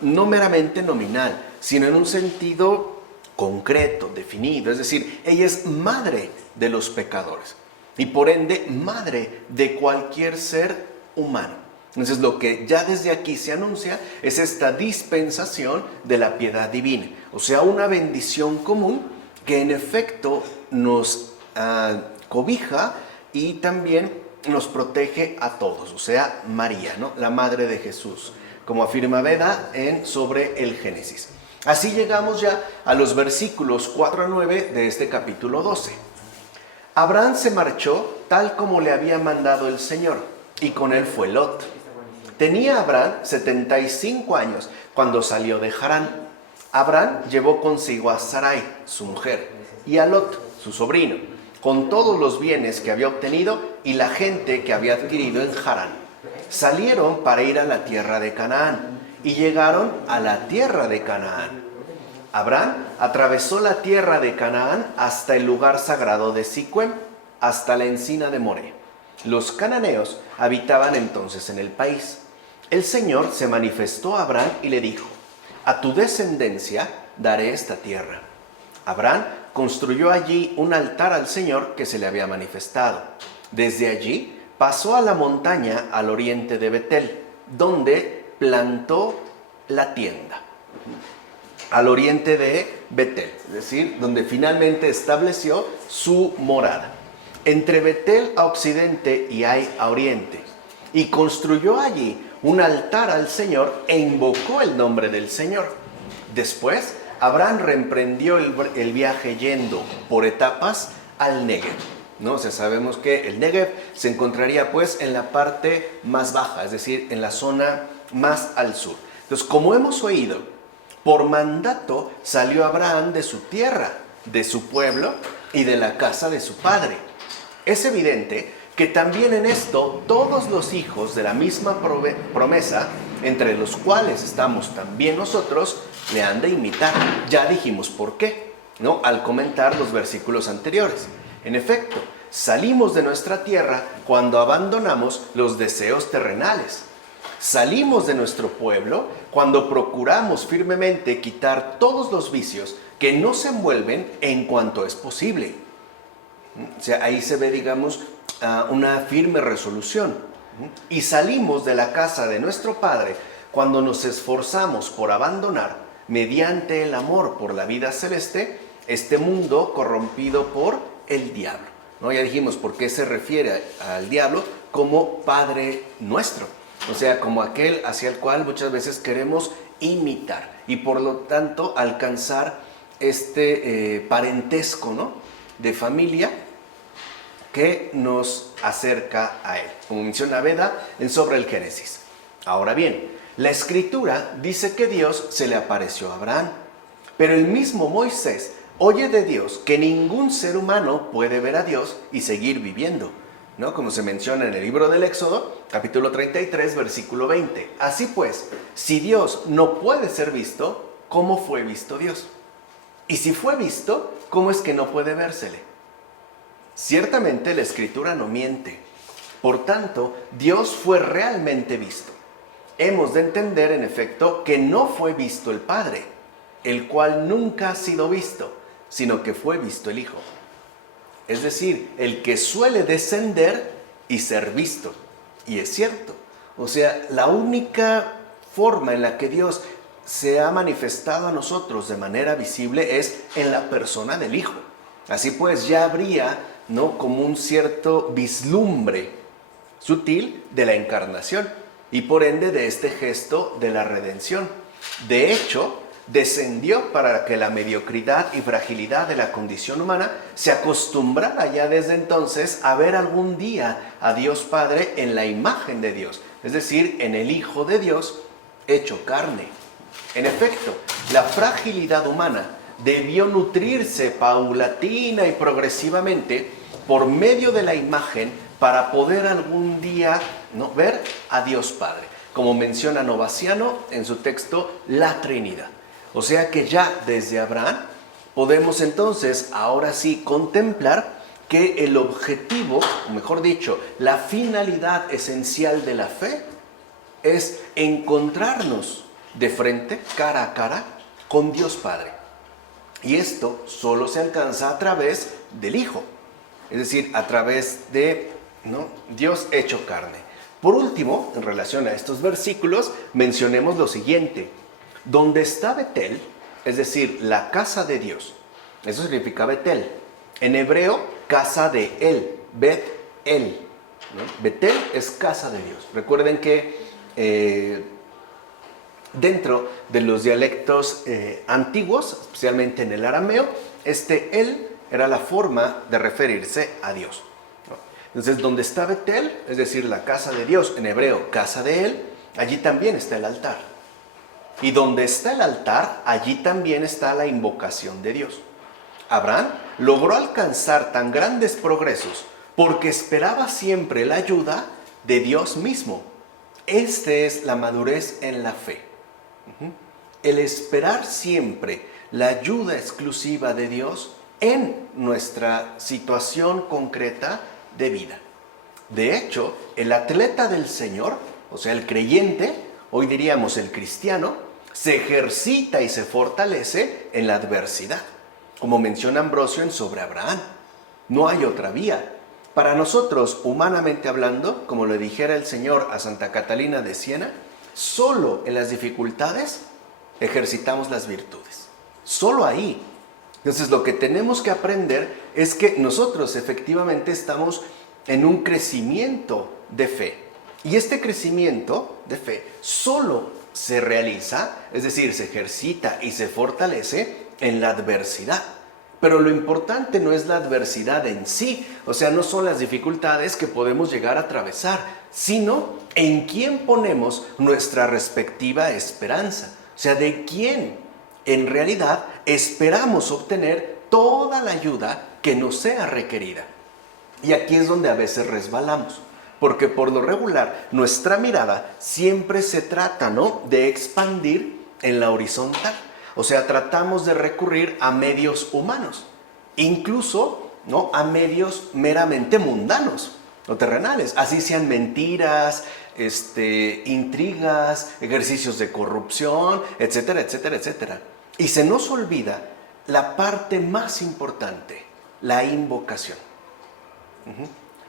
no meramente nominal, sino en un sentido concreto, definido. Es decir, ella es madre de los pecadores y por ende madre de cualquier ser humano. Entonces lo que ya desde aquí se anuncia es esta dispensación de la piedad divina, o sea, una bendición común que en efecto nos cobija y también nos protege a todos, o sea, María, ¿no? La madre de Jesús, como afirma Beda sobre el Génesis. Así llegamos ya a los versículos 4 a 9 de este capítulo 12. Abraham se marchó tal como le había mandado el Señor, y con él fue Lot. Tenía Abraham 75 años cuando salió de Harán. Abraham llevó consigo a Sarai, su mujer, y a Lot, su sobrino, con todos los bienes que había obtenido y la gente que había adquirido en Harán. Salieron para ir a la tierra de Canaán, y llegaron a la tierra de Canaán. Abraham atravesó la tierra de Canaán hasta el lugar sagrado de Siquem, hasta la encina de More. Los cananeos habitaban entonces en el país. El Señor se manifestó a Abraham y le dijo: a tu descendencia daré esta tierra. Abraham construyó allí un altar al Señor que se le había manifestado. Desde allí pasó a la montaña al oriente de Betel, donde plantó la tienda. Al oriente de Betel, es decir, donde finalmente estableció su morada. Entre Betel a occidente y Ai a oriente. Y construyó allí un altar al Señor e invocó el nombre del Señor. Después, Abraham reemprendió el viaje yendo por etapas al Negev, ¿no? O sea, sabemos que el Negev se encontraría pues en la parte más baja, es decir, en la zona más al sur. Entonces, como hemos oído, por mandato salió Abraham de su tierra, de su pueblo y de la casa de su padre. Es evidente que también en esto todos los hijos de la misma promesa, entre los cuales estamos también nosotros, le han de imitar. Ya dijimos por qué, ¿no? Al comentar los versículos anteriores. En efecto, salimos de nuestra tierra cuando abandonamos los deseos terrenales. Salimos de nuestro pueblo cuando procuramos firmemente quitar todos los vicios que nos envuelven en cuanto es posible. O sea, ahí se ve, digamos, una firme resolución. Y salimos de la casa de nuestro Padre cuando nos esforzamos por abandonar, mediante el amor por la vida celeste, este mundo corrompido por el diablo, ¿no? Ya dijimos por qué se refiere al diablo como Padre nuestro, o sea, como aquel hacia el cual muchas veces queremos imitar y por lo tanto alcanzar este parentesco, ¿no?, de familia que nos acerca a él, como menciona Beda sobre el Génesis. Ahora bien, la Escritura dice que Dios se le apareció a Abraham, pero el mismo Moisés oye de Dios que ningún ser humano puede ver a Dios y seguir viviendo, ¿no? Como se menciona en el libro del Éxodo, capítulo 33, versículo 20. Así pues, si Dios no puede ser visto, ¿cómo fue visto Dios? Y si fue visto, ¿cómo es que no puede vérsele? Ciertamente la Escritura no miente. Por tanto, Dios fue realmente visto. Hemos de entender, en efecto, que no fue visto el Padre, el cual nunca ha sido visto, sino que fue visto el Hijo. Es decir, el que suele descender y ser visto. Y es cierto. O sea, la única forma en la que Dios se ha manifestado a nosotros de manera visible es en la persona del Hijo. Así pues, ya habría, ¿no?, como un cierto vislumbre sutil de la encarnación y por ende de este gesto de la redención. De hecho, descendió para que la mediocridad y fragilidad de la condición humana se acostumbrara ya desde entonces a ver algún día a Dios Padre en la imagen de Dios, es decir, en el Hijo de Dios hecho carne. En efecto, la fragilidad humana debió nutrirse paulatina y progresivamente por medio de la imagen para poder algún día, ¿no?, ver a Dios Padre, como menciona Novaciano en su texto La Trinidad. O sea que ya desde Abraham podemos entonces ahora sí contemplar que el objetivo, o mejor dicho, la finalidad esencial de la fe es encontrarnos de frente, cara a cara, con Dios Padre. Y esto solo se alcanza a través del Hijo, es decir, a través de, ¿no?, Dios hecho carne. Por último, en relación a estos versículos, mencionemos lo siguiente. Donde está Betel, es decir, la casa de Dios. Eso significa Betel. En hebreo, casa de él, Bet-El, ¿no? Betel es casa de Dios. Recuerden que dentro de los dialectos antiguos, especialmente en el arameo, él era la forma de referirse a Dios, ¿no? Entonces, donde está Betel, es decir, la casa de Dios, en hebreo, casa de él, allí también está el altar. Y donde está el altar, allí también está la invocación de Dios. Abraham logró alcanzar tan grandes progresos porque esperaba siempre la ayuda de Dios mismo. Esta es la madurez en la fe. El esperar siempre la ayuda exclusiva de Dios en nuestra situación concreta de vida. De hecho, el atleta del Señor, o sea, el creyente, hoy diríamos el cristiano, se ejercita y se fortalece en la adversidad. Como menciona Ambrosio en Sobre Abraham, no hay otra vía. Para nosotros, humanamente hablando, como le dijera el Señor a Santa Catalina de Siena, solo en las dificultades ejercitamos las virtudes. Solo ahí. Entonces, lo que tenemos que aprender es que nosotros efectivamente estamos en un crecimiento de fe. Y este crecimiento de fe solo se realiza, es decir, se ejercita y se fortalece en la adversidad. Pero lo importante no es la adversidad en sí, o sea, no son las dificultades que podemos llegar a atravesar, sino en quién ponemos nuestra respectiva esperanza. O sea, de quién en realidad esperamos obtener toda la ayuda que nos sea requerida. Y aquí es donde a veces resbalamos, porque por lo regular nuestra mirada siempre se trata, ¿no?, de expandir en la horizontal. O sea, tratamos de recurrir a medios humanos, incluso, ¿no?, a medios meramente mundanos o terrenales, así sean mentiras, intrigas, ejercicios de corrupción, etcétera, etcétera, etcétera. Y se nos olvida la parte más importante, la invocación.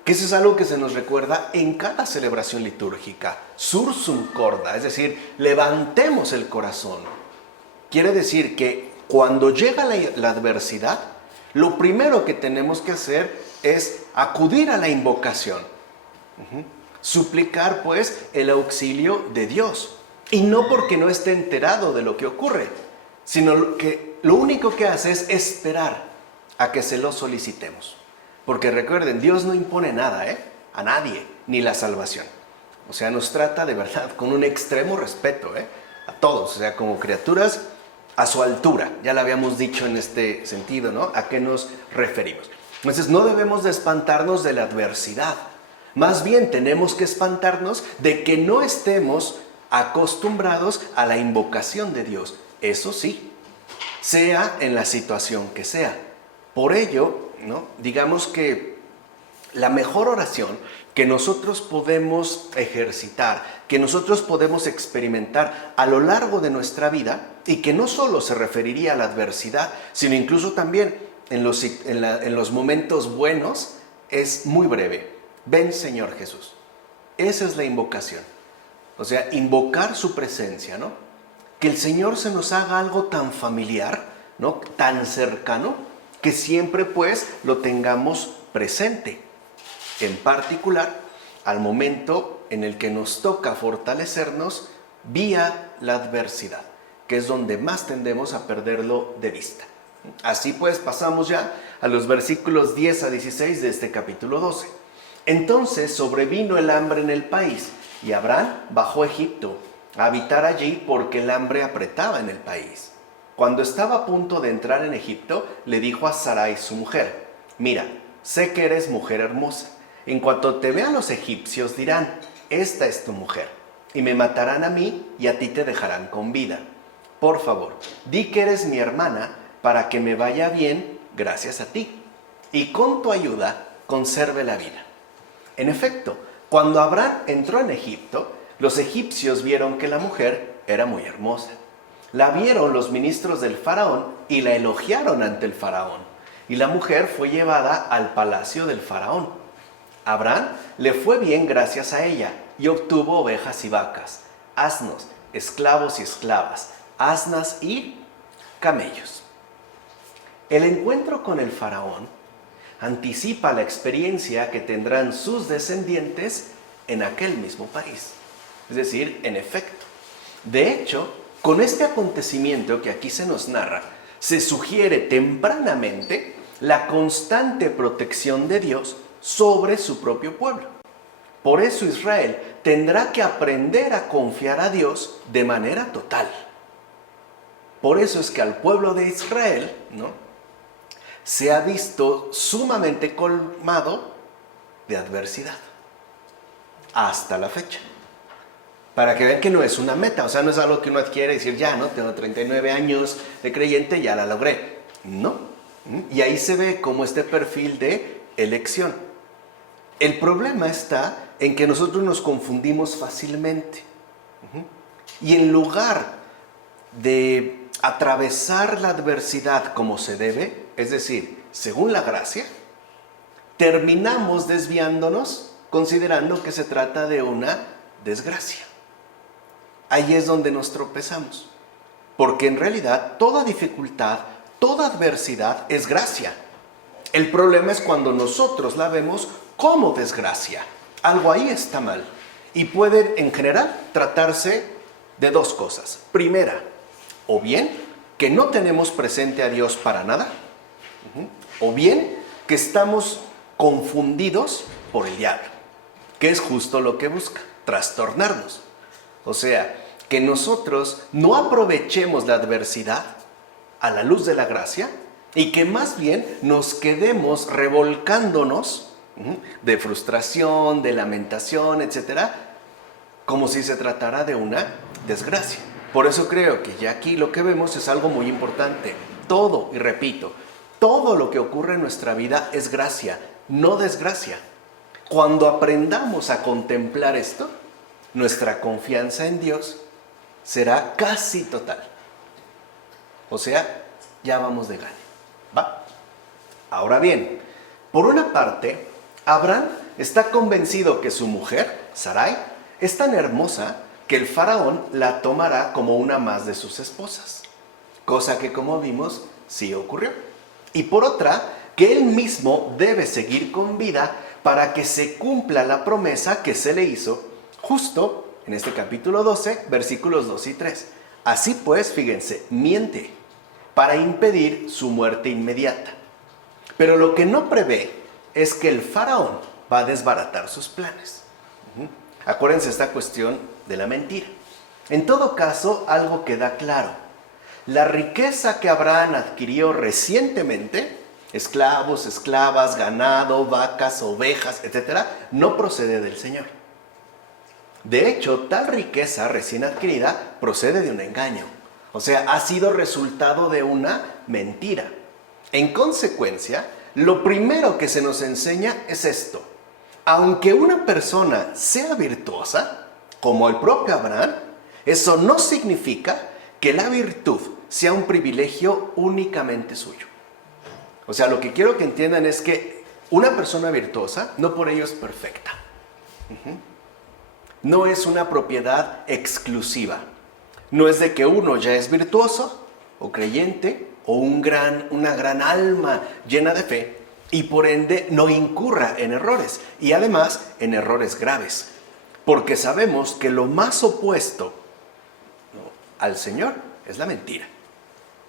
Que eso es algo que se nos recuerda en cada celebración litúrgica. Sursum corda, es decir, levantemos el corazón. Quiere decir que cuando llega la adversidad, lo primero que tenemos que hacer es acudir a la invocación. Suplicar, pues, el auxilio de Dios. Y no porque no esté enterado de lo que ocurre, sino que lo único que hace es esperar a que se lo solicitemos. Porque recuerden, Dios no impone nada, a nadie, ni la salvación. O sea, nos trata de verdad con un extremo respeto, a todos, o sea, como criaturas a su altura. Ya lo habíamos dicho en este sentido, ¿no? ¿A qué nos referimos? Entonces, no debemos de espantarnos de la adversidad. Más bien tenemos que espantarnos de que no estemos acostumbrados a la invocación de Dios. Eso sí, sea en la situación que sea. Por ello, ¿no?, digamos que la mejor oración que nosotros podemos ejercitar, que nosotros podemos experimentar a lo largo de nuestra vida, y que no solo se referiría a la adversidad, sino incluso también en los momentos buenos, es muy breve. Ven, Señor Jesús. Esa es la invocación. O sea, invocar su presencia, ¿no? Que el Señor se nos haga algo tan familiar, ¿no?, tan cercano, que siempre pues lo tengamos presente. En particular, al momento en el que nos toca fortalecernos vía la adversidad, que es donde más tendemos a perderlo de vista. Así pues, pasamos ya a los versículos 10 a 16 de este capítulo 12. Entonces sobrevino el hambre en el país, y Abraham bajó a Egipto a habitar allí porque el hambre apretaba en el país. Cuando estaba a punto de entrar en Egipto, le dijo a Sarai su mujer: mira, sé que eres mujer hermosa. En cuanto te vean los egipcios dirán: esta es tu mujer, y me matarán a mí y a ti te dejarán con vida. Por favor, di que eres mi hermana para que me vaya bien gracias a ti, y con tu ayuda conserve la vida. En efecto, cuando Abraham entró en Egipto, los egipcios vieron que la mujer era muy hermosa. La vieron los ministros del faraón y la elogiaron ante el faraón, y la mujer fue llevada al palacio del faraón. Abraham le fue bien gracias a ella, y obtuvo ovejas y vacas, asnos, esclavos y esclavas, asnas y camellos. El encuentro con el faraón anticipa la experiencia que tendrán sus descendientes en aquel mismo país. Es decir, en efecto. De hecho, con este acontecimiento que aquí se nos narra, se sugiere tempranamente la constante protección de Dios sobre su propio pueblo. Por eso Israel tendrá que aprender a confiar a Dios de manera total. Por eso es que al pueblo de Israel, se ha visto sumamente colmado de adversidad hasta la fecha. Para que vean que no es una meta, o sea, no es algo que uno adquiere y decir, ya, tengo 39 años de creyente, ya la logré. No. Y ahí se ve como este perfil de elección. El problema está en que nosotros nos confundimos fácilmente. Y en lugar de atravesar la adversidad como se debe, es decir, según la gracia, terminamos desviándonos considerando que se trata de una desgracia. Ahí es donde nos tropezamos, porque en realidad toda dificultad, toda adversidad es gracia. El problema es cuando nosotros la vemos como desgracia. Algo ahí está mal. Y puede, en general, tratarse de dos cosas. Primera, o bien que no tenemos presente a Dios para nada, o bien que estamos confundidos por el diablo, que es justo lo que busca, trastornarnos. O sea, que nosotros no aprovechemos la adversidad a la luz de la gracia y que más bien nos quedemos revolcándonos de frustración, de lamentación, etcétera, como si se tratara de una desgracia. Por eso creo que ya aquí lo que vemos es algo muy importante. Todo, y repito, todo lo que ocurre en nuestra vida es gracia, no desgracia. Cuando aprendamos a contemplar esto, nuestra confianza en Dios será casi total. O sea, ya vamos de gane. ¿Va? Ahora bien, por una parte, Abraham está convencido que su mujer, Sarai, es tan hermosa que el faraón la tomará como una más de sus esposas. Cosa que, como vimos, sí ocurrió. Y por otra, que él mismo debe seguir con vida para que se cumpla la promesa que se le hizo justo en este capítulo 12, versículos 2 y 3. Así pues, fíjense, miente para impedir su muerte inmediata. Pero lo que no prevé es que el faraón va a desbaratar sus planes. Acuérdense esta cuestión de la mentira. En todo caso, algo queda claro. La riqueza que Abraham adquirió recientemente, esclavos, esclavas, ganado, vacas, ovejas, etc., no procede del Señor. De hecho, tal riqueza recién adquirida procede de un engaño. O sea, ha sido resultado de una mentira. En consecuencia, lo primero que se nos enseña es esto. Aunque una persona sea virtuosa, como el propio Abraham, eso no significa que la virtud sea un privilegio únicamente suyo. O sea, lo que quiero que entiendan es que una persona virtuosa no por ello es perfecta. No es una propiedad exclusiva. No es de que uno ya es virtuoso o creyente o una gran alma llena de fe y por ende no incurra en errores y además en errores graves. Porque sabemos que lo más opuesto al Señor es la mentira.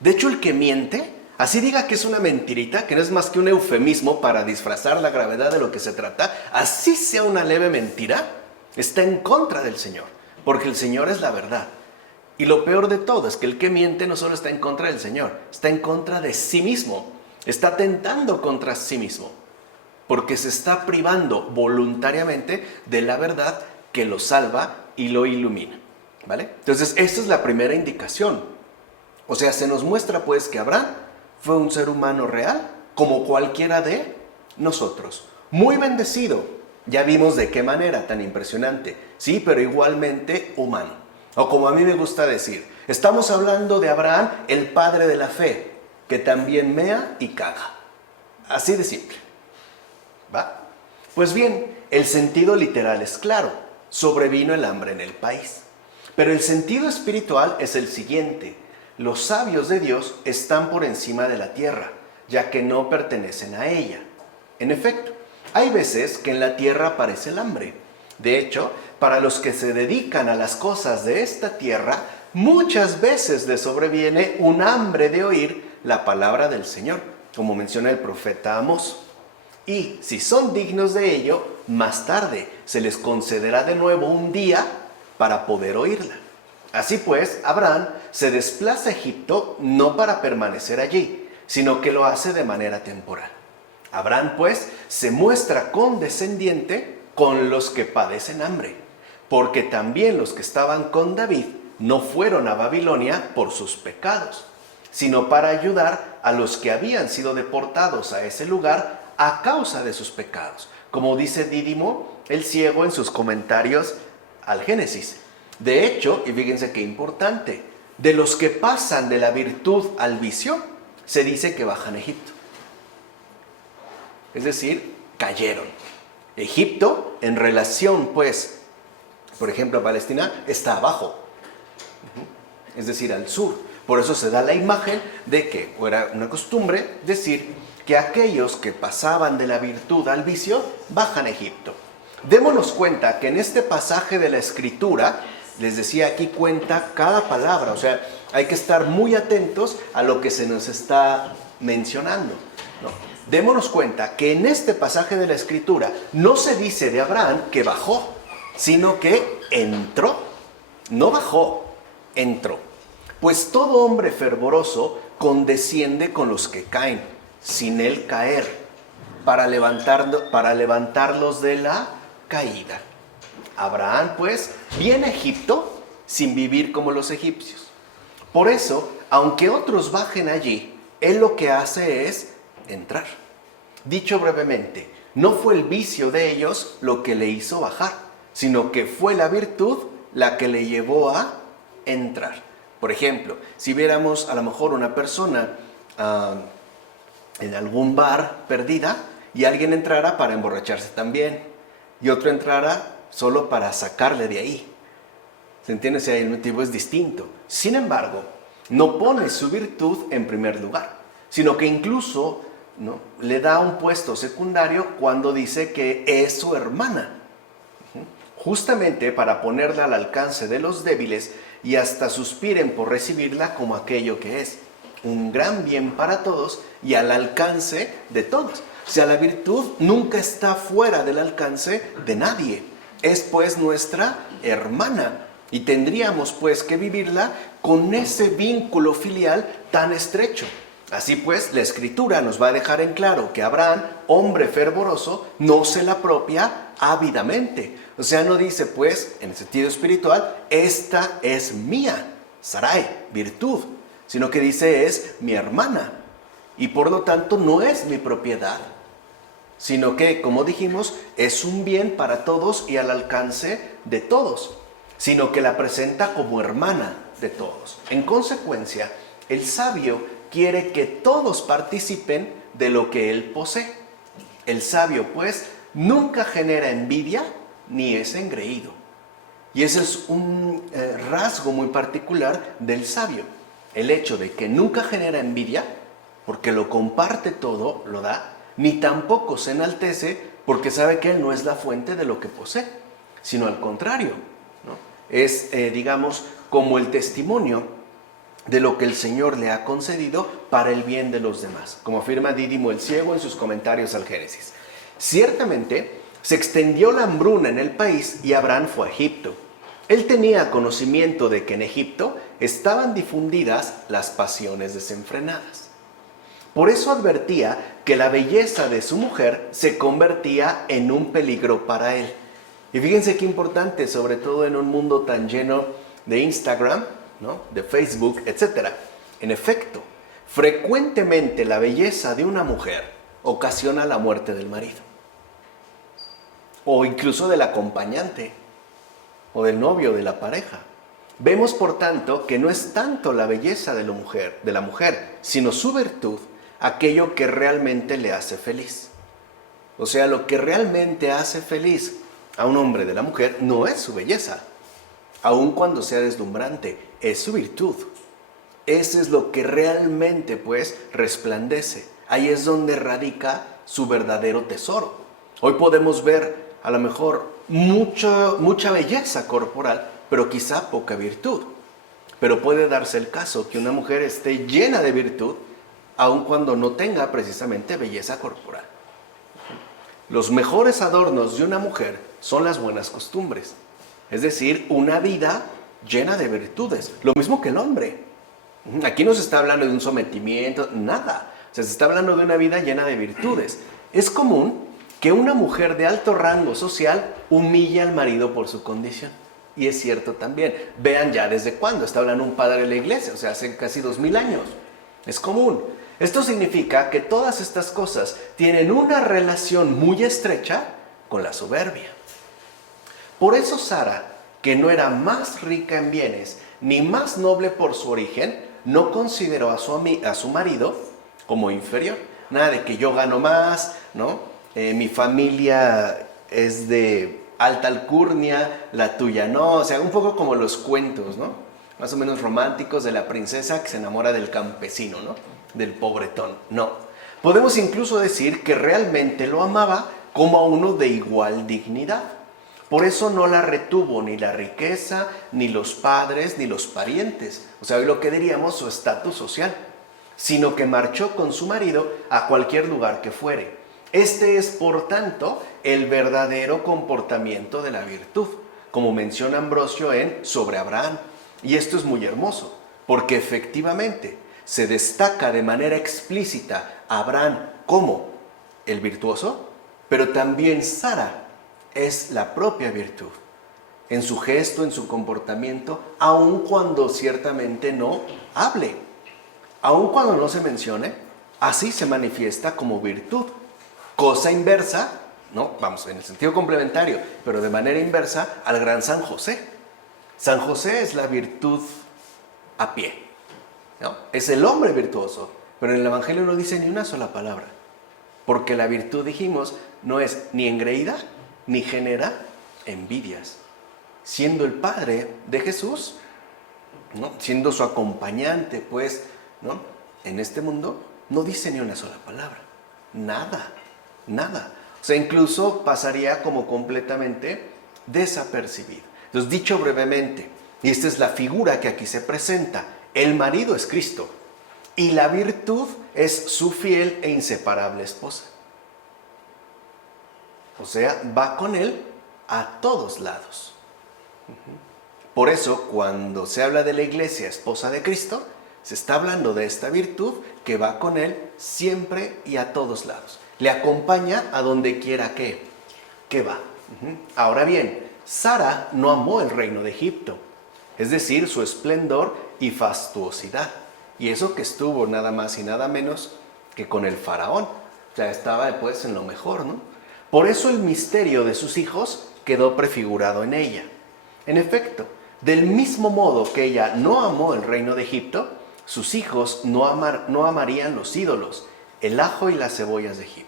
De hecho, el que miente, así diga que es una mentirita, que no es más que un eufemismo para disfrazar la gravedad de lo que se trata, así sea una leve mentira, está en contra del Señor, porque el Señor es la verdad. Y lo peor de todo es que el que miente no solo está en contra del Señor, está en contra de sí mismo, está atentando contra sí mismo, porque se está privando voluntariamente de la verdad que lo salva y lo ilumina. ¿Vale? Entonces, esta es la primera indicación. O sea, se nos muestra pues que Abraham fue un ser humano real, como cualquiera de nosotros. Muy bendecido. Ya vimos de qué manera tan impresionante. Sí, pero igualmente humano. O como a mí me gusta decir, estamos hablando de Abraham, el padre de la fe, que también mea y caga. Así de simple. ¿Va? Pues bien, el sentido literal es claro. sobrevino el hambre en el país. Pero el sentido espiritual es el siguiente: los sabios de Dios están por encima de la tierra, ya que no pertenecen a ella. En efecto, hay veces que en la tierra aparece el hambre. De hecho, para los que se dedican a las cosas de esta tierra, muchas veces les sobreviene un hambre de oír la palabra del Señor, como menciona el profeta Amós. Y si son dignos de ello, más tarde se les concederá de nuevo un día para poder oírla. Así pues, Abraham se desplaza a Egipto no para permanecer allí, sino que lo hace de manera temporal. Abraham, pues, se muestra condescendiente con los que padecen hambre, porque también los que estaban con David no fueron a Babilonia por sus pecados, sino para ayudar a los que habían sido deportados a ese lugar a causa de sus pecados, como dice Dídimo el ciego en sus comentarios al Génesis. De hecho, y fíjense qué importante, de los que pasan de la virtud al vicio, se dice que bajan a Egipto. Es decir, cayeron. Egipto, en relación, pues, por ejemplo, a Palestina, está abajo, es decir, al sur. Por eso se da la imagen de que era una costumbre decir que aquellos que pasaban de la virtud al vicio bajan a Egipto. Démonos cuenta que en este pasaje de la Escritura, les decía, aquí cuenta cada palabra, o sea, hay que estar muy atentos a lo que se nos está mencionando, ¿no? Démonos cuenta que en este pasaje de la Escritura no se dice de Abraham que bajó, sino que entró. No bajó, entró. Pues todo hombre fervoroso condesciende con los que caen, sin él caer, para levantarlos de la caída. Abraham, pues, viene a Egipto sin vivir como los egipcios. Por eso, aunque otros bajen allí, él lo que hace es entrar. Dicho brevemente, no fue el vicio de ellos lo que le hizo bajar, sino que fue la virtud la que le llevó a entrar. Por ejemplo, si viéramos a lo mejor una persona en algún bar perdida y alguien entrara para emborracharse también y otro entrara solo para sacarle de ahí. ¿Se entiende? O sea, el motivo es distinto. Sin embargo, no pone su virtud en primer lugar, sino que incluso, ¿no?, le da un puesto secundario cuando dice que es su hermana, justamente para ponerla al alcance de los débiles y hasta suspiren por recibirla como aquello que es, un gran bien para todos y al alcance de todos. O sea, la virtud nunca está fuera del alcance de nadie. Es pues nuestra hermana y tendríamos pues que vivirla con ese vínculo filial tan estrecho. Así pues, la Escritura nos va a dejar en claro que Abraham, hombre fervoroso, no se la apropia ávidamente. O sea, no dice pues, en el sentido espiritual, esta es mía, Sarai, virtud, sino que dice es mi hermana y por lo tanto no es mi propiedad, sino que, como dijimos, es un bien para todos y al alcance de todos, sino que la presenta como hermana de todos. En consecuencia, el sabio quiere que todos participen de lo que él posee. El sabio, pues, nunca genera envidia ni es engreído. Y ese es un rasgo muy particular del sabio. El hecho de que nunca genera envidia, porque lo comparte todo, lo da, ni tampoco se enaltece porque sabe que él no es la fuente de lo que posee, sino al contrario, ¿no? Es, digamos, como el testimonio de lo que el Señor le ha concedido para el bien de los demás, como afirma Dídimo el ciego en sus comentarios al Génesis. Ciertamente, se extendió la hambruna en el país y Abraham fue a Egipto. Él tenía conocimiento de que en Egipto estaban difundidas las pasiones desenfrenadas. Por eso advertía que la belleza de su mujer se convertía en un peligro para él. Y fíjense qué importante, sobre todo en un mundo tan lleno de Instagram, ¿no?, de Facebook, etc. En efecto, frecuentemente la belleza de una mujer ocasiona la muerte del marido, o incluso del acompañante, o del novio, de la pareja. Vemos, por tanto, que no es tanto la belleza de la mujer, sino su virtud, aquello que realmente le hace feliz. O sea, lo que realmente hace feliz a un hombre de la mujer no es su belleza, aun cuando sea deslumbrante, es su virtud. Ese es lo que realmente, pues, resplandece. Ahí es donde radica su verdadero tesoro. Hoy podemos ver, a lo mejor, mucha belleza corporal, pero quizá poca virtud. Pero puede darse el caso que una mujer esté llena de virtud, aun cuando no tenga precisamente belleza corporal. Los mejores adornos de una mujer son las buenas costumbres. Es decir, una vida llena de virtudes. Lo mismo que el hombre. Aquí no se está hablando de un sometimiento, nada. O sea, se está hablando de una vida llena de virtudes. Es común que una mujer de alto rango social humille al marido por su condición. Y es cierto también. Vean ya desde cuándo está hablando un padre de la iglesia, o sea, hace casi 2000 años. Es común. Esto significa que todas estas cosas tienen una relación muy estrecha con la soberbia. Por eso Sara, que no era más rica en bienes, ni más noble por su origen, no consideró a su marido como inferior. Nada de que yo gano más, ¿no? Mi familia es de alta alcurnia, la tuya no. O sea, un poco como los cuentos, ¿no? Más o menos románticos de la princesa que se enamora del campesino, ¿no? Del pobretón. No. Podemos incluso decir que realmente lo amaba como a uno de igual dignidad. Por eso no la retuvo ni la riqueza, ni los padres, ni los parientes. O sea, hoy lo que diríamos su estatus social. Sino que marchó con su marido a cualquier lugar que fuere. Este es, por tanto, el verdadero comportamiento de la virtud, como menciona Ambrosio sobre Abraham. Y esto es muy hermoso, porque efectivamente se destaca de manera explícita a Abraham como el virtuoso, pero también Sara es la propia virtud, en su gesto, en su comportamiento, aun cuando ciertamente no hable, aun cuando no se mencione, así se manifiesta como virtud. Cosa inversa, ¿no? Vamos, en el sentido complementario, pero de manera inversa al gran San José. San José es la virtud a pie, ¿no? Es el hombre virtuoso, pero en el Evangelio no dice ni una sola palabra, porque la virtud, dijimos, no es ni engreída, ni genera envidias. Siendo el Padre de Jesús, ¿no? Siendo su acompañante, pues, ¿no? En este mundo, no dice ni una sola palabra. Nada. O sea, incluso pasaría como completamente desapercibido. Entonces, dicho brevemente, y esta es la figura que aquí se presenta, el marido es Cristo y la virtud es su fiel e inseparable esposa. O sea, va con él a todos lados. Por eso, cuando se habla de la iglesia esposa de Cristo, se está hablando de esta virtud que va con él siempre y a todos lados. Le acompaña a donde quiera que va. Ahora bien, Sara no amó el reino de Egipto, es decir, su esplendor y fastuosidad. Y eso que estuvo nada más y nada menos que con el faraón. O sea, estaba pues en lo mejor, ¿no? Por eso el misterio de sus hijos quedó prefigurado en ella. En efecto, del mismo modo que ella no amó el reino de Egipto, sus hijos no amarían los ídolos, el ajo y las cebollas de Egipto.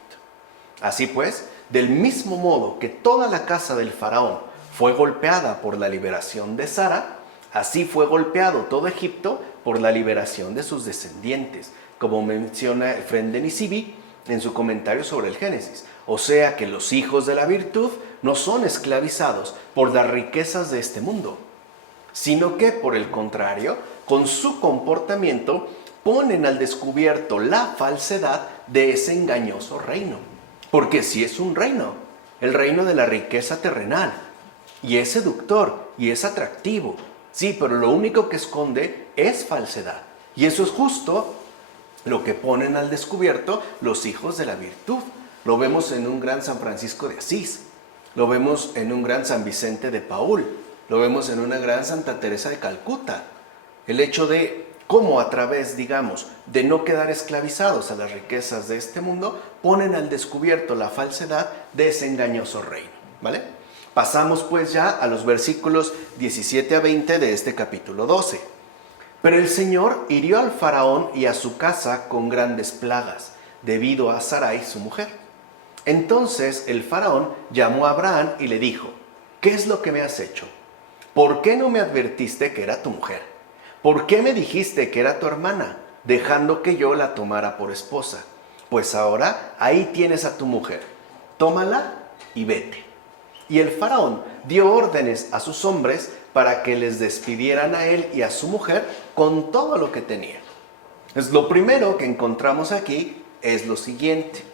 Así pues, del mismo modo que toda la casa del faraón fue golpeada por la liberación de Sara, así fue golpeado todo Egipto por la liberación de sus descendientes, como menciona Efrén de Nisibi en su comentario sobre el Génesis. O sea que los hijos de la virtud no son esclavizados por las riquezas de este mundo, sino que, por el contrario, con su comportamiento ponen al descubierto la falsedad de ese engañoso reino. Porque sí es un reino, el reino de la riqueza terrenal, y es seductor y es atractivo. Sí, pero lo único que esconde es falsedad. Y eso es justo lo que ponen al descubierto los hijos de la virtud. Lo vemos en un gran San Francisco de Asís, lo vemos en un gran San Vicente de Paúl, lo vemos en una gran Santa Teresa de Calcuta. El hecho de cómo a través, digamos, de no quedar esclavizados a las riquezas de este mundo, ponen al descubierto la falsedad de ese engañoso reino, ¿vale? Pasamos pues ya a los versículos 17 a 20 de este capítulo 12. Pero el Señor hirió al faraón y a su casa con grandes plagas, debido a Sarai su mujer. Entonces el faraón llamó a Abraham y le dijo: ¿qué es lo que me has hecho? ¿Por qué no me advertiste que era tu mujer? ¿Por qué me dijiste que era tu hermana, dejando que yo la tomara por esposa? Pues ahora ahí tienes a tu mujer, tómala y vete. Y el faraón dio órdenes a sus hombres para que les despidieran a él y a su mujer con todo lo que tenían. Entonces, lo primero que encontramos aquí es lo siguiente: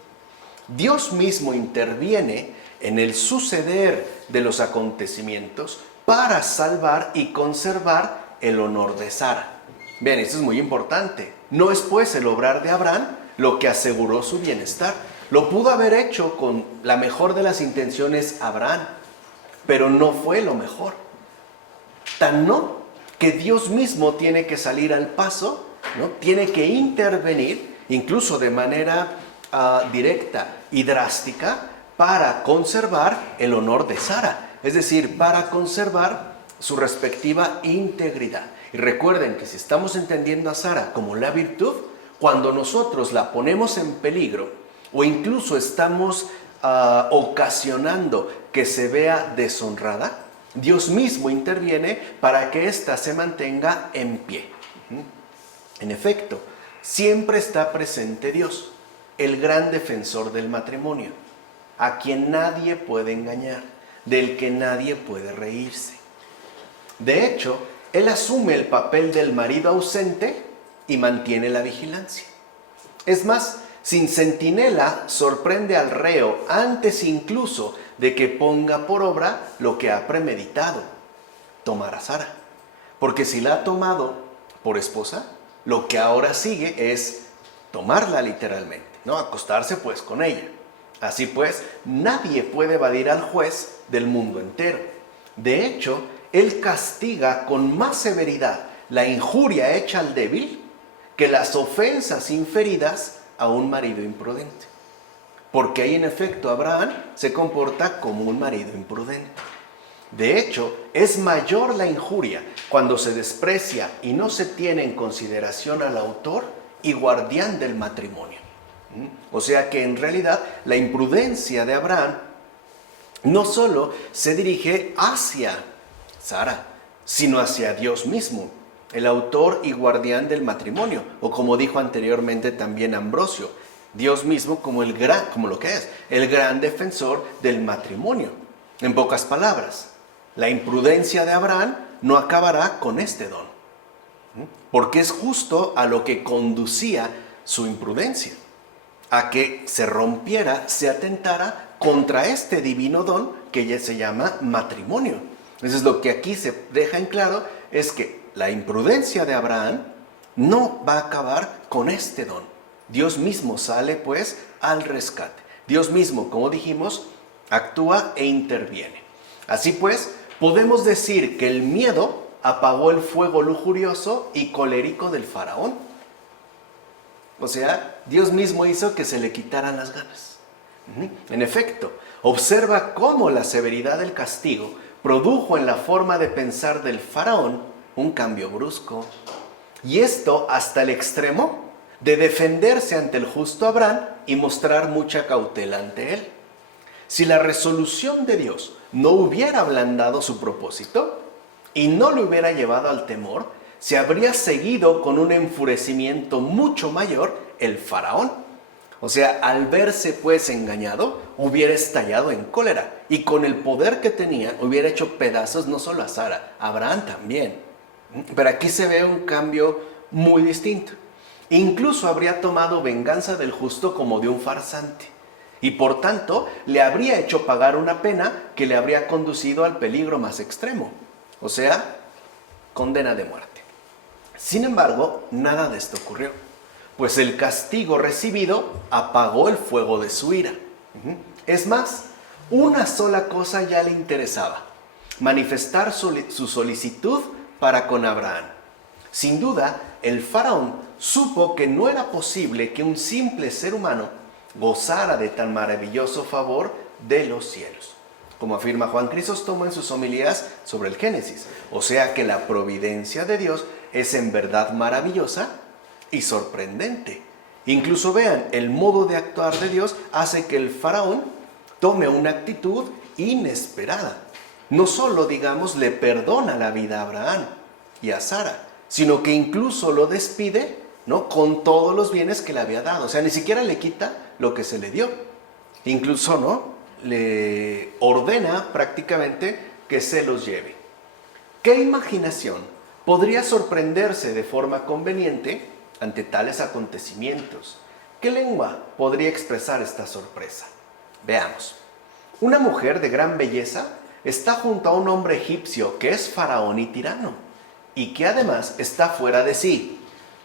Dios mismo interviene en el suceder de los acontecimientos para salvar y conservar el honor de Sara. Bien, esto es muy importante. No es pues el obrar de Abraham lo que aseguró su bienestar. Lo pudo haber hecho con la mejor de las intenciones Abraham, pero no fue lo mejor. Tan no que Dios mismo tiene que salir al paso, ¿no? Tiene que intervenir, incluso de manera directa y drástica, para conservar el honor de Sara, es decir, para conservar su respectiva integridad. Y recuerden que si estamos entendiendo a Sara como la virtud, cuando nosotros la ponemos en peligro o incluso estamos ocasionando que se vea deshonrada, Dios mismo interviene para que ésta se mantenga en pie. En efecto, siempre está presente Dios, el gran defensor del matrimonio, a quien nadie puede engañar, del que nadie puede reírse. De hecho, Él asume el papel del marido ausente y mantiene la vigilancia. Es más, sin centinela sorprende al reo antes incluso de que ponga por obra lo que ha premeditado: tomar a Sara. Porque si la ha tomado por esposa, lo que ahora sigue es tomarla literalmente, ¿no? Acostarse pues con ella. Así pues, nadie puede evadir al juez del mundo entero. De hecho, Él castiga con más severidad la injuria hecha al débil que las ofensas inferidas a un marido imprudente. Porque ahí en efecto Abraham se comporta como un marido imprudente. De hecho, es mayor la injuria cuando se desprecia y no se tiene en consideración al autor y guardián del matrimonio. O sea que en realidad la imprudencia de Abraham no solo se dirige hacia Sara, sino hacia Dios mismo, el autor y guardián del matrimonio, o como dijo anteriormente también Ambrosio, Dios mismo como lo que es, el gran defensor del matrimonio. En pocas palabras, la imprudencia de Abraham no acabará con este don, porque es justo a lo que conducía su imprudencia, a que se rompiera, se atentara contra este divino don que ya se llama matrimonio. Entonces lo que aquí se deja en claro es que la imprudencia de Abraham no va a acabar con este don. Dios mismo sale pues al rescate. Dios mismo, como dijimos, actúa e interviene. Así pues, podemos decir que el miedo apagó el fuego lujurioso y colérico del faraón. O sea, Dios mismo hizo que se le quitaran las ganas. En efecto, observa cómo la severidad del castigo produjo en la forma de pensar del faraón un cambio brusco. Y esto hasta el extremo de defenderse ante el justo Abraham y mostrar mucha cautela ante él. Si la resolución de Dios no hubiera ablandado su propósito y no lo hubiera llevado al temor, se habría seguido con un enfurecimiento mucho mayor el faraón. O sea, al verse pues engañado, hubiera estallado en cólera y con el poder que tenía hubiera hecho pedazos no solo a Sara, a Abraham también. Pero aquí se ve un cambio muy distinto. Incluso habría tomado venganza del justo como de un farsante y por tanto le habría hecho pagar una pena que le habría conducido al peligro más extremo, o sea, condena de muerte. Sin embargo, nada de esto ocurrió, pues el castigo recibido apagó el fuego de su ira. Es más, una sola cosa ya le interesaba: manifestar su solicitud para con Abraham. Sin duda, el faraón supo que no era posible que un simple ser humano gozara de tan maravilloso favor de los cielos, como afirma Juan Crisóstomo en sus homilías sobre el Génesis. O sea que la providencia de Dios es en verdad maravillosa y sorprendente, Incluso vean, el modo de actuar de Dios hace que el faraón tome una actitud inesperada. No solo, digamos, le perdona la vida a Abraham y a Sara, sino que incluso lo despide, ¿no?, con todos los bienes que le había dado. O sea, ni siquiera le quita lo que se le dio. Incluso, ¿no?, le ordena prácticamente que se los lleve. ¿Qué imaginación podría sorprenderse de forma conveniente ante tales acontecimientos? ¿Qué lengua podría expresar esta sorpresa? Veamos. Una mujer de gran belleza está junto a un hombre egipcio que es faraón y tirano, y que además está fuera de sí,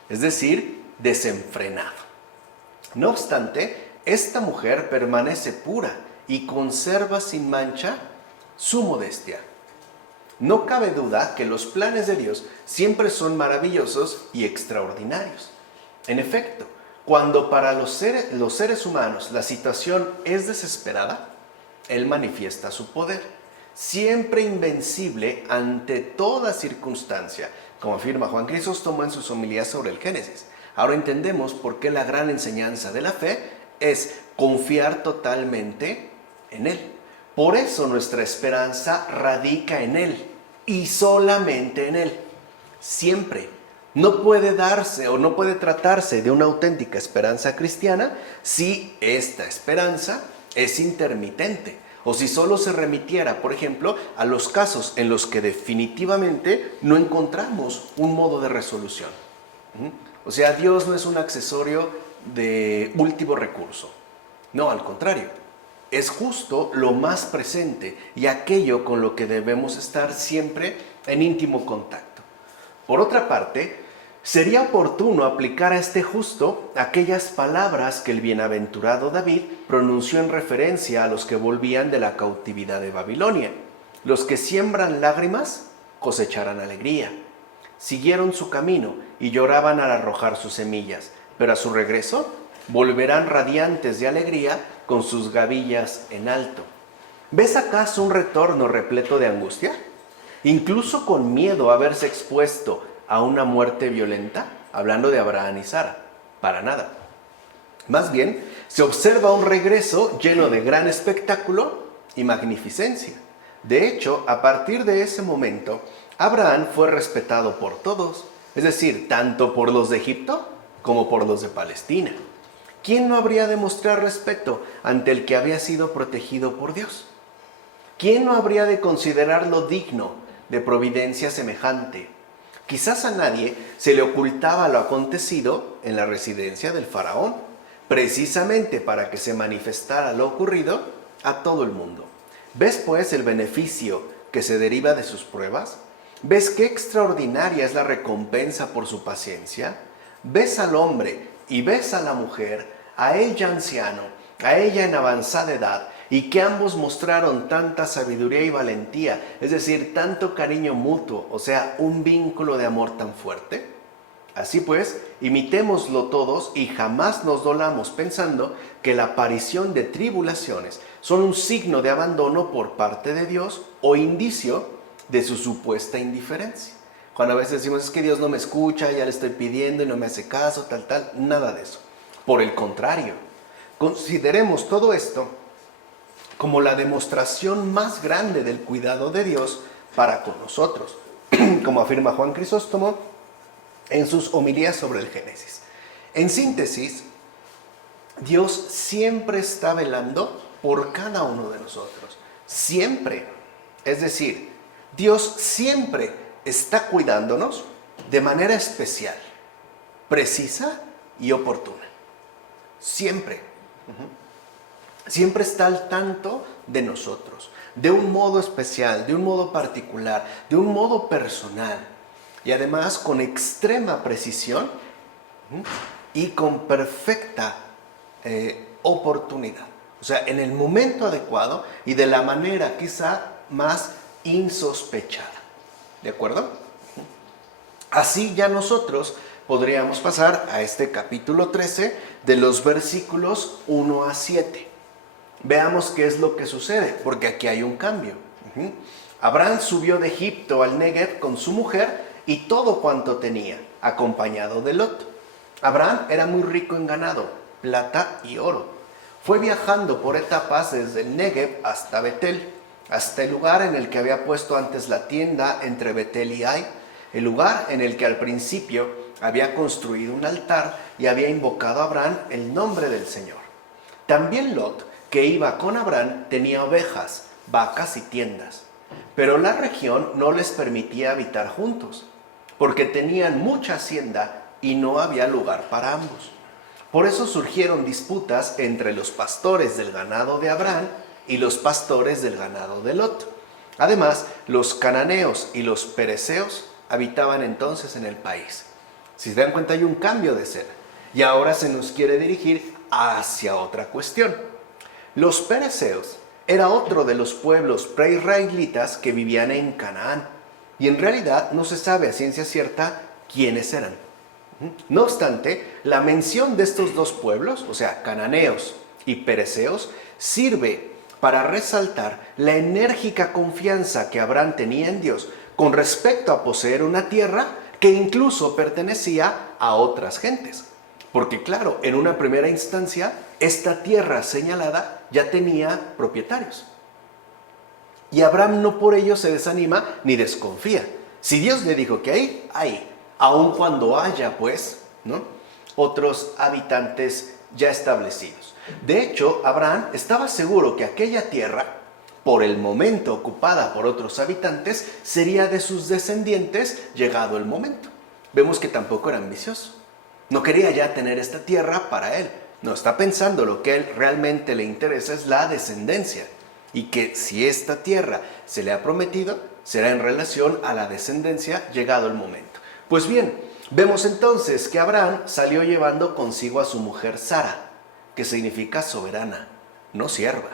es decir, desenfrenado. No obstante, esta mujer permanece pura y conserva sin mancha su modestia. No cabe duda que los planes de Dios siempre son maravillosos y extraordinarios. En efecto, cuando para los seres humanos la situación es desesperada, Él manifiesta su poder, siempre invencible ante toda circunstancia, como afirma Juan Crisóstomo en sus homilías sobre el Génesis. Ahora entendemos por qué la gran enseñanza de la fe es confiar totalmente en Él. Por eso nuestra esperanza radica en Él y solamente en Él. Siempre. No puede darse o no puede tratarse de una auténtica esperanza cristiana si esta esperanza es intermitente o si solo se remitiera, por ejemplo, a los casos en los que definitivamente no encontramos un modo de resolución. O sea, Dios no es un accesorio de último recurso. No, al contrario. Es justo lo más presente y aquello con lo que debemos estar siempre en íntimo contacto. Por otra parte, sería oportuno aplicar a este justo aquellas palabras que el bienaventurado David pronunció en referencia a los que volvían de la cautividad de Babilonia. Los que siembran lágrimas cosecharán alegría. Siguieron su camino y lloraban al arrojar sus semillas, pero a su regreso volverán radiantes de alegría con sus gavillas en alto. ¿Ves acaso un retorno repleto de angustia? Incluso con miedo a verse expuesto a una muerte violenta, hablando de Abraham y Sara, para nada. Más bien, se observa un regreso lleno de gran espectáculo y magnificencia. De hecho, a partir de ese momento, Abraham fue respetado por todos, es decir, tanto por los de Egipto como por los de Palestina. ¿Quién no habría de mostrar respeto ante el que había sido protegido por Dios? ¿Quién no habría de considerarlo digno de providencia semejante? Quizás a nadie se le ocultaba lo acontecido en la residencia del faraón, precisamente para que se manifestara lo ocurrido a todo el mundo. ¿Ves pues el beneficio que se deriva de sus pruebas? ¿Ves qué extraordinaria es la recompensa por su paciencia? ¿Ves al hombre y ves a la mujer, a ella anciano, a ella en avanzada edad, y que ambos mostraron tanta sabiduría y valentía, es decir, tanto cariño mutuo, o sea, un vínculo de amor tan fuerte? Así pues, imitémoslo todos y jamás nos dolamos pensando que la aparición de tribulaciones son un signo de abandono por parte de Dios o indicio de su supuesta indiferencia. Cuando a veces decimos, es que Dios no me escucha, ya le estoy pidiendo y no me hace caso, tal, nada de eso. Por el contrario, consideremos todo esto como la demostración más grande del cuidado de Dios para con nosotros, como afirma Juan Crisóstomo en sus homilías sobre el Génesis. En síntesis, Dios siempre está velando por cada uno de nosotros. Siempre. Es decir, Dios siempre está cuidándonos de manera especial, precisa y oportuna. Siempre. Siempre está al tanto de nosotros, de un modo especial, de un modo particular, de un modo personal. Y además con extrema precisión y con perfecta oportunidad. O sea, en el momento adecuado y de la manera quizá más insospechada. ¿De acuerdo? Así ya nosotros podríamos pasar a este capítulo 13 de los versículos 1 a 7. Veamos qué es lo que sucede, porque aquí hay un cambio. Abraham subió de Egipto al Negev con su mujer y todo cuanto tenía, acompañado de Lot. Abraham era muy rico en ganado, plata y oro. Fue viajando por etapas desde el Negev hasta Betel, hasta el lugar en el que había puesto antes la tienda entre Betel y Ai, el lugar en el que al principio había construido un altar y había invocado a Abraham el nombre del Señor. También Lot, que iba con Abraham, tenía ovejas, vacas y tiendas, pero la región no les permitía habitar juntos, porque tenían mucha hacienda y no había lugar para ambos. Por eso surgieron disputas entre los pastores del ganado de Abraham y los pastores del ganado de Lot. Además, los cananeos y los pereceos habitaban entonces en el país. Si se dan cuenta, hay un cambio de escena y ahora se nos quiere dirigir hacia otra cuestión. Los pereceos era otro de los pueblos pre-israelitas que vivían en Canaán y en realidad no se sabe a ciencia cierta quiénes eran. No obstante, la mención de estos dos pueblos, o sea, cananeos y pereceos, sirve para resaltar la enérgica confianza que Abraham tenía en Dios con respecto a poseer una tierra que incluso pertenecía a otras gentes. Porque claro, en una primera instancia, esta tierra señalada ya tenía propietarios. Y Abraham no por ello se desanima ni desconfía. Si Dios le dijo que ahí, aun cuando haya, pues, ¿no?, otros habitantes ya establecidos. De hecho, Abraham estaba seguro que aquella tierra, por el momento ocupada por otros habitantes, sería de sus descendientes llegado el momento. Vemos que tampoco era ambicioso. No quería ya tener esta tierra para él. No, está pensando lo que a él realmente le interesa es la descendencia. Y que si esta tierra se le ha prometido, será en relación a la descendencia llegado el momento. Pues bien, vemos entonces que Abraham salió llevando consigo a su mujer Sara, que significa soberana, no sierva.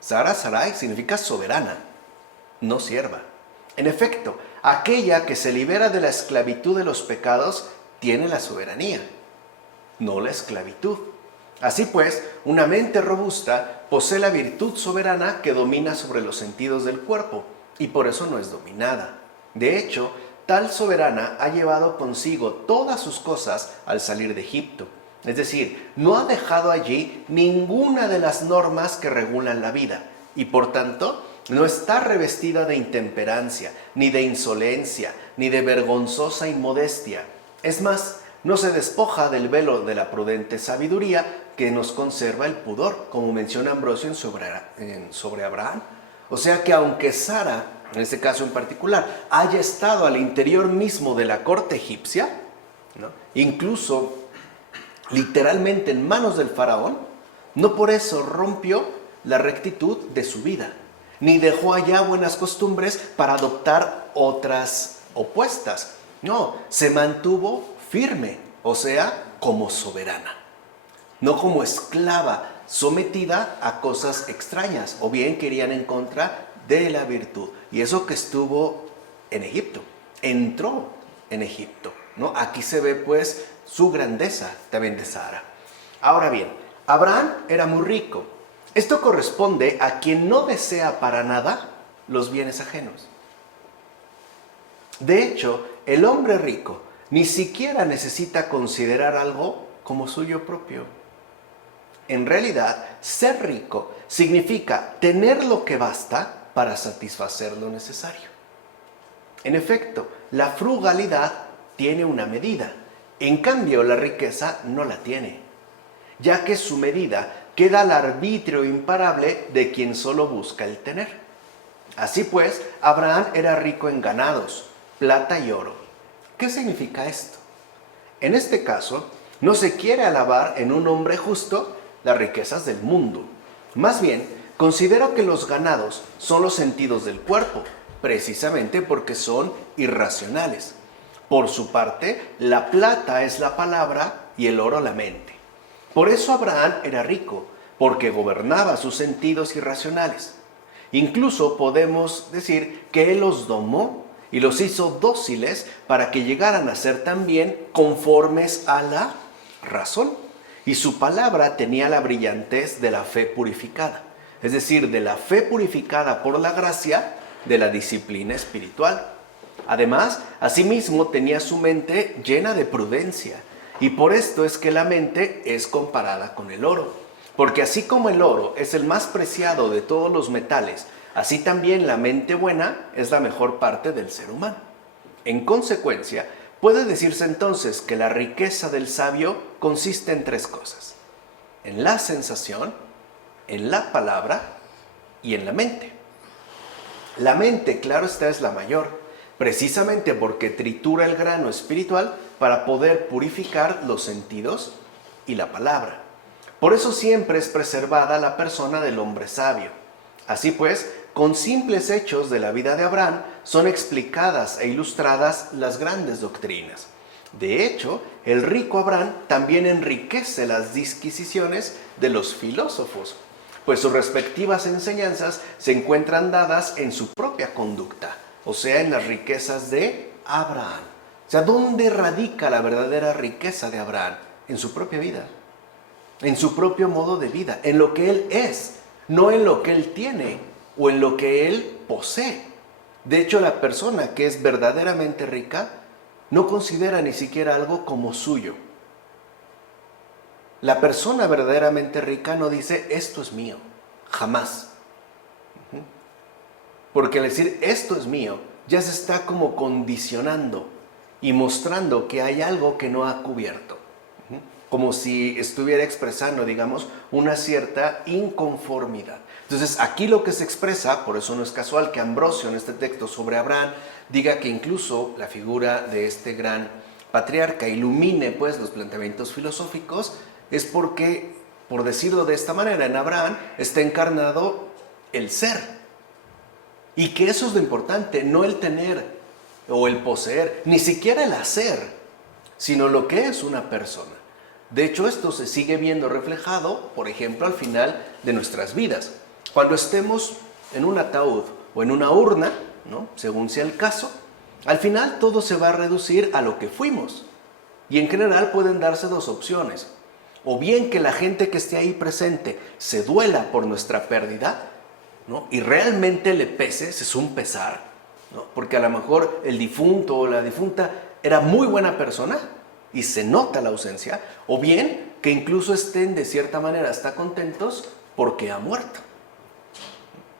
Sara, Sarai, significa soberana, no sierva. En efecto, aquella que se libera de la esclavitud de los pecados tiene la soberanía, no la esclavitud. Así pues, una mente robusta posee la virtud soberana que domina sobre los sentidos del cuerpo y por eso no es dominada. De hecho, tal soberana ha llevado consigo todas sus cosas al salir de Egipto. Es decir, no ha dejado allí ninguna de las normas que regulan la vida y por tanto no está revestida de intemperancia, ni de insolencia, ni de vergonzosa inmodestia. Es más, no se despoja del velo de la prudente sabiduría que nos conserva el pudor, como menciona Ambrosio sobre Abraham. O sea que aunque Sara, en este caso en particular, haya estado al interior mismo de la corte egipcia, ¿no?, incluso literalmente en manos del faraón, no por eso rompió la rectitud de su vida, ni dejó allá buenas costumbres para adoptar otras opuestas. No, se mantuvo firme, o sea, como soberana, no como esclava sometida a cosas extrañas, o bien querían en contra de la virtud. Y eso que estuvo en Egipto, entró en Egipto, ¿no? Aquí se ve pues su grandeza también de Sara. Ahora bien, Abraham era muy rico. Esto corresponde a quien no desea para nada los bienes ajenos. De hecho, el hombre rico ni siquiera necesita considerar algo como suyo propio. En realidad, ser rico significa tener lo que basta para satisfacer lo necesario. En efecto, la frugalidad tiene una medida. En cambio, la riqueza no la tiene, ya que su medida queda al arbitrio imparable de quien solo busca el tener. Así pues, Abraham era rico en ganados, plata y oro. ¿Qué significa esto? En este caso, no se quiere alabar en un hombre justo las riquezas del mundo. Más bien, considero que los ganados son los sentidos del cuerpo, precisamente porque son irracionales. Por su parte, la plata es la palabra y el oro la mente. Por eso Abraham era rico, porque gobernaba sus sentidos irracionales. Incluso podemos decir que él los domó y los hizo dóciles para que llegaran a ser también conformes a la razón. Y su palabra tenía la brillantez de la fe purificada, es decir, de la fe purificada por la gracia de la disciplina espiritual. Además, asimismo tenía su mente llena de prudencia, Y por esto es que la mente es comparada con el oro. Porque así como el oro es el más preciado de todos los metales, así también la mente buena es la mejor parte del ser humano. En consecuencia, puede decirse entonces que la riqueza del sabio consiste en tres cosas: en la sensación, en la palabra y en la mente. La mente, claro está, es la mayor, precisamente porque tritura el grano espiritual para poder purificar los sentidos y la palabra. Por eso siempre es preservada la persona del hombre sabio. Así pues, con simples hechos de la vida de Abraham son explicadas e ilustradas las grandes doctrinas. De hecho, el rico Abraham también enriquece las disquisiciones de los filósofos, pues sus respectivas enseñanzas se encuentran dadas en su propia conducta, o sea, en las riquezas de Abraham. O sea, ¿dónde radica la verdadera riqueza de Abraham? En su propia vida, en su propio modo de vida, en lo que él es, no en lo que él tiene o en lo que él posee. De hecho, la persona que es verdaderamente rica no considera ni siquiera algo como suyo. La persona verdaderamente rica no dice, esto es mío, jamás. Porque al decir, esto es mío, ya se está como condicionando y mostrando que hay algo que no ha cubierto. Como si estuviera expresando, digamos, una cierta inconformidad. Entonces, aquí lo que se expresa, por eso no es casual que Ambrosio en este texto sobre Abraham diga que incluso la figura de este gran patriarca ilumine pues los planteamientos filosóficos, es porque, por decirlo de esta manera, en Abraham está encarnado el ser. Y que eso es lo importante, no el tener o el poseer, ni siquiera el hacer, sino lo que es una persona. De hecho, esto se sigue viendo reflejado, por ejemplo, al final de nuestras vidas. Cuando estemos en un ataúd o en una urna, ¿no?, según sea el caso, al final todo se va a reducir a lo que fuimos. Y en general pueden darse dos opciones. O bien que la gente que esté ahí presente se duela por nuestra pérdida, ¿no?, y realmente le pese, es un pesar, ¿no?, porque a lo mejor el difunto o la difunta era muy buena persona y se nota la ausencia, o bien que incluso estén de cierta manera hasta contentos porque ha muerto,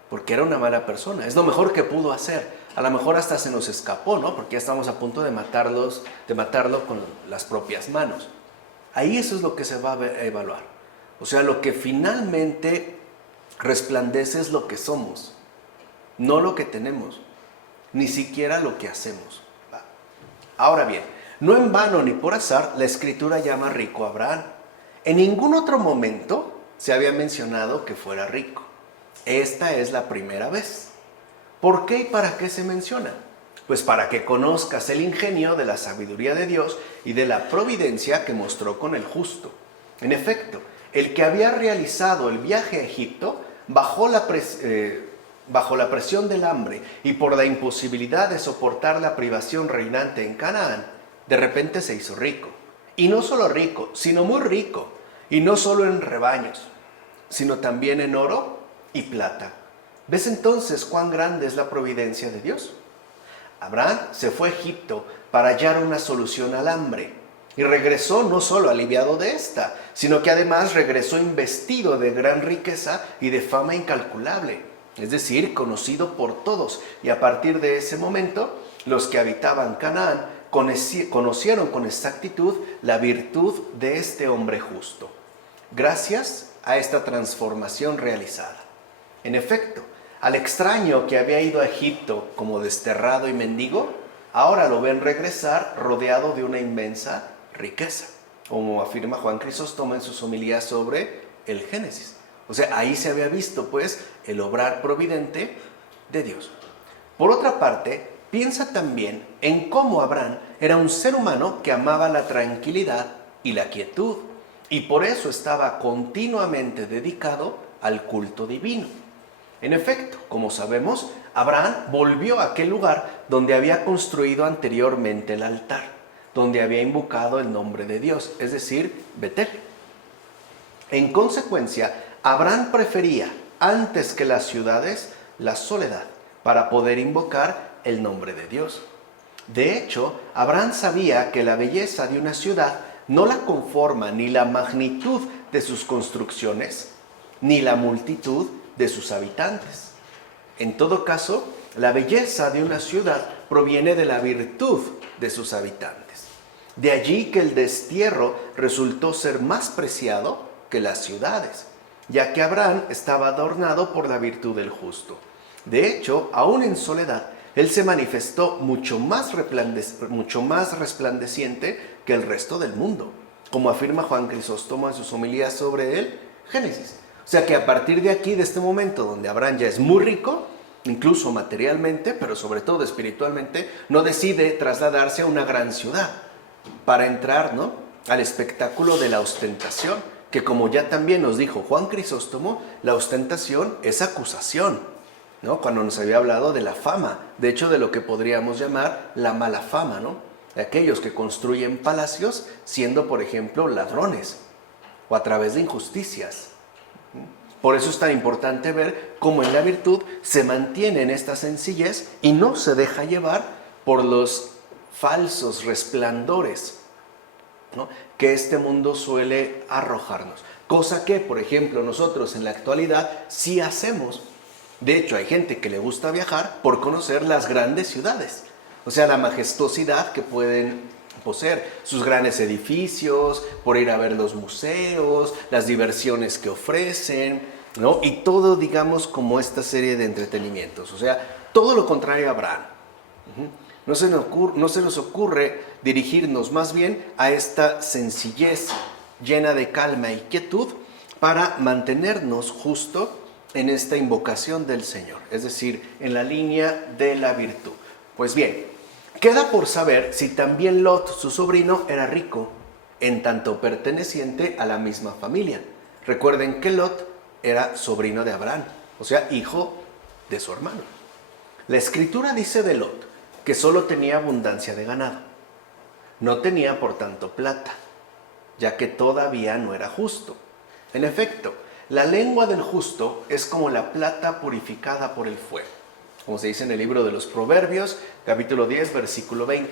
porque era una mala persona, es lo mejor que pudo hacer. A lo mejor hasta se nos escapó, ¿no?, porque ya estamos a punto de matarlo con las propias manos. Ahí eso es lo que se va a evaluar. O sea, lo que finalmente resplandece es lo que somos, no lo que tenemos, ni siquiera lo que hacemos. Ahora bien, no en vano ni por azar la Escritura llama rico a Abraham. En ningún otro momento se había mencionado que fuera rico. Esta es la primera vez. ¿Por qué y para qué se menciona? Pues para que conozcas el ingenio de la sabiduría de Dios y de la providencia que mostró con el justo. En efecto, el que había realizado el viaje a Egipto bajo la presión del hambre y por la imposibilidad de soportar la privación reinante en Canaán, de repente se hizo rico. Y no solo rico, sino muy rico. Y no solo en rebaños, sino también en oro y plata. ¿Ves entonces cuán grande es la providencia de Dios? Abraham se fue a Egipto para hallar una solución al hambre y regresó no solo aliviado de esta, sino que además regresó investido de gran riqueza y de fama incalculable, es decir, conocido por todos. Y a partir de ese momento, los que habitaban Canaán conocieron con exactitud la virtud de este hombre justo, gracias a esta transformación realizada. En efecto, al extraño que había ido a Egipto como desterrado y mendigo, ahora lo ven regresar rodeado de una inmensa riqueza, como afirma Juan Crisóstomo en sus homilías sobre el Génesis. O sea, ahí se había visto pues el obrar providente de Dios. Por otra parte, piensa también en cómo Abraham era un ser humano que amaba la tranquilidad y la quietud, y por eso estaba continuamente dedicado al culto divino. En efecto, como sabemos, Abraham volvió a aquel lugar donde había construido anteriormente el altar, donde había invocado el nombre de Dios, es decir, Betel. En consecuencia, Abraham prefería, antes que las ciudades, la soledad, para poder invocar el nombre de Dios. De hecho, Abraham sabía que la belleza de una ciudad no la conforma ni la magnitud de sus construcciones, ni la multitud de sus habitantes. En todo caso, la belleza de una ciudad proviene de la virtud de sus habitantes. De allí que el destierro resultó ser más preciado que las ciudades, ya que Abraham estaba adornado por la virtud del justo. De hecho, aún en soledad, él se manifestó mucho más resplandeciente que el resto del mundo, como afirma Juan Crisóstomo en sus homilías sobre el Génesis. O sea que a partir de aquí, de este momento donde Abraham ya es muy rico, incluso materialmente, pero sobre todo espiritualmente, no decide trasladarse a una gran ciudad para entrar, ¿no?, al espectáculo de la ostentación, que como ya también nos dijo Juan Crisóstomo, la ostentación es acusación, ¿no?, cuando nos había hablado de la fama, de hecho de lo que podríamos llamar la mala fama, ¿no?, de aquellos que construyen palacios siendo, por ejemplo, ladrones o a través de injusticias. Por eso es tan importante ver cómo en la virtud se mantiene en esta sencillez y no se deja llevar por los falsos resplandores, ¿no?, que este mundo suele arrojarnos. Cosa que, por ejemplo, nosotros en la actualidad sí hacemos. De hecho, hay gente que le gusta viajar por conocer las grandes ciudades. O sea, la majestuosidad que pueden poseer, sus grandes edificios, por ir a ver los museos, las diversiones que ofrecen, ¿no? Y todo, digamos, como esta serie de entretenimientos. O sea, todo lo contrario a Abraham. No se nos ocurre dirigirnos más bien a esta sencillez llena de calma y quietud para mantenernos justo en esta invocación del Señor, es decir, en la línea de la virtud. Pues bien, queda por saber si también Lot, su sobrino, era rico, en tanto perteneciente a la misma familia. Recuerden que Lot era sobrino de Abraham, o sea, hijo de su hermano. La Escritura dice de Lot que solo tenía abundancia de ganado. No tenía, por tanto, plata, ya que todavía no era justo. En efecto, la lengua del justo es como la plata purificada por el fuego, como se dice en el libro de los Proverbios, capítulo 10, versículo 20.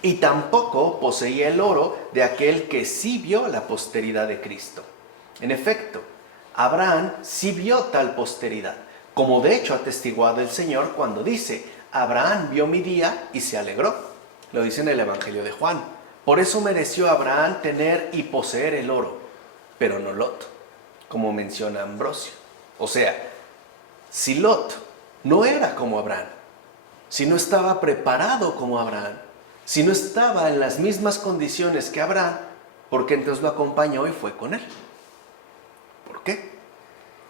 Y tampoco poseía el oro de aquel que sí vio la posteridad de Cristo. En efecto, Abraham sí vio tal posteridad, como de hecho ha atestiguado el Señor cuando dice: Abraham vio mi día y se alegró. Lo dice en el Evangelio de Juan. Por eso mereció Abraham tener y poseer el oro, pero no Lot, como menciona Ambrosio. O sea, si Lot no era como Abraham, si no estaba preparado como Abraham, si no estaba en las mismas condiciones que Abraham, ¿por qué entonces lo acompañó y fue con él? ¿Por qué?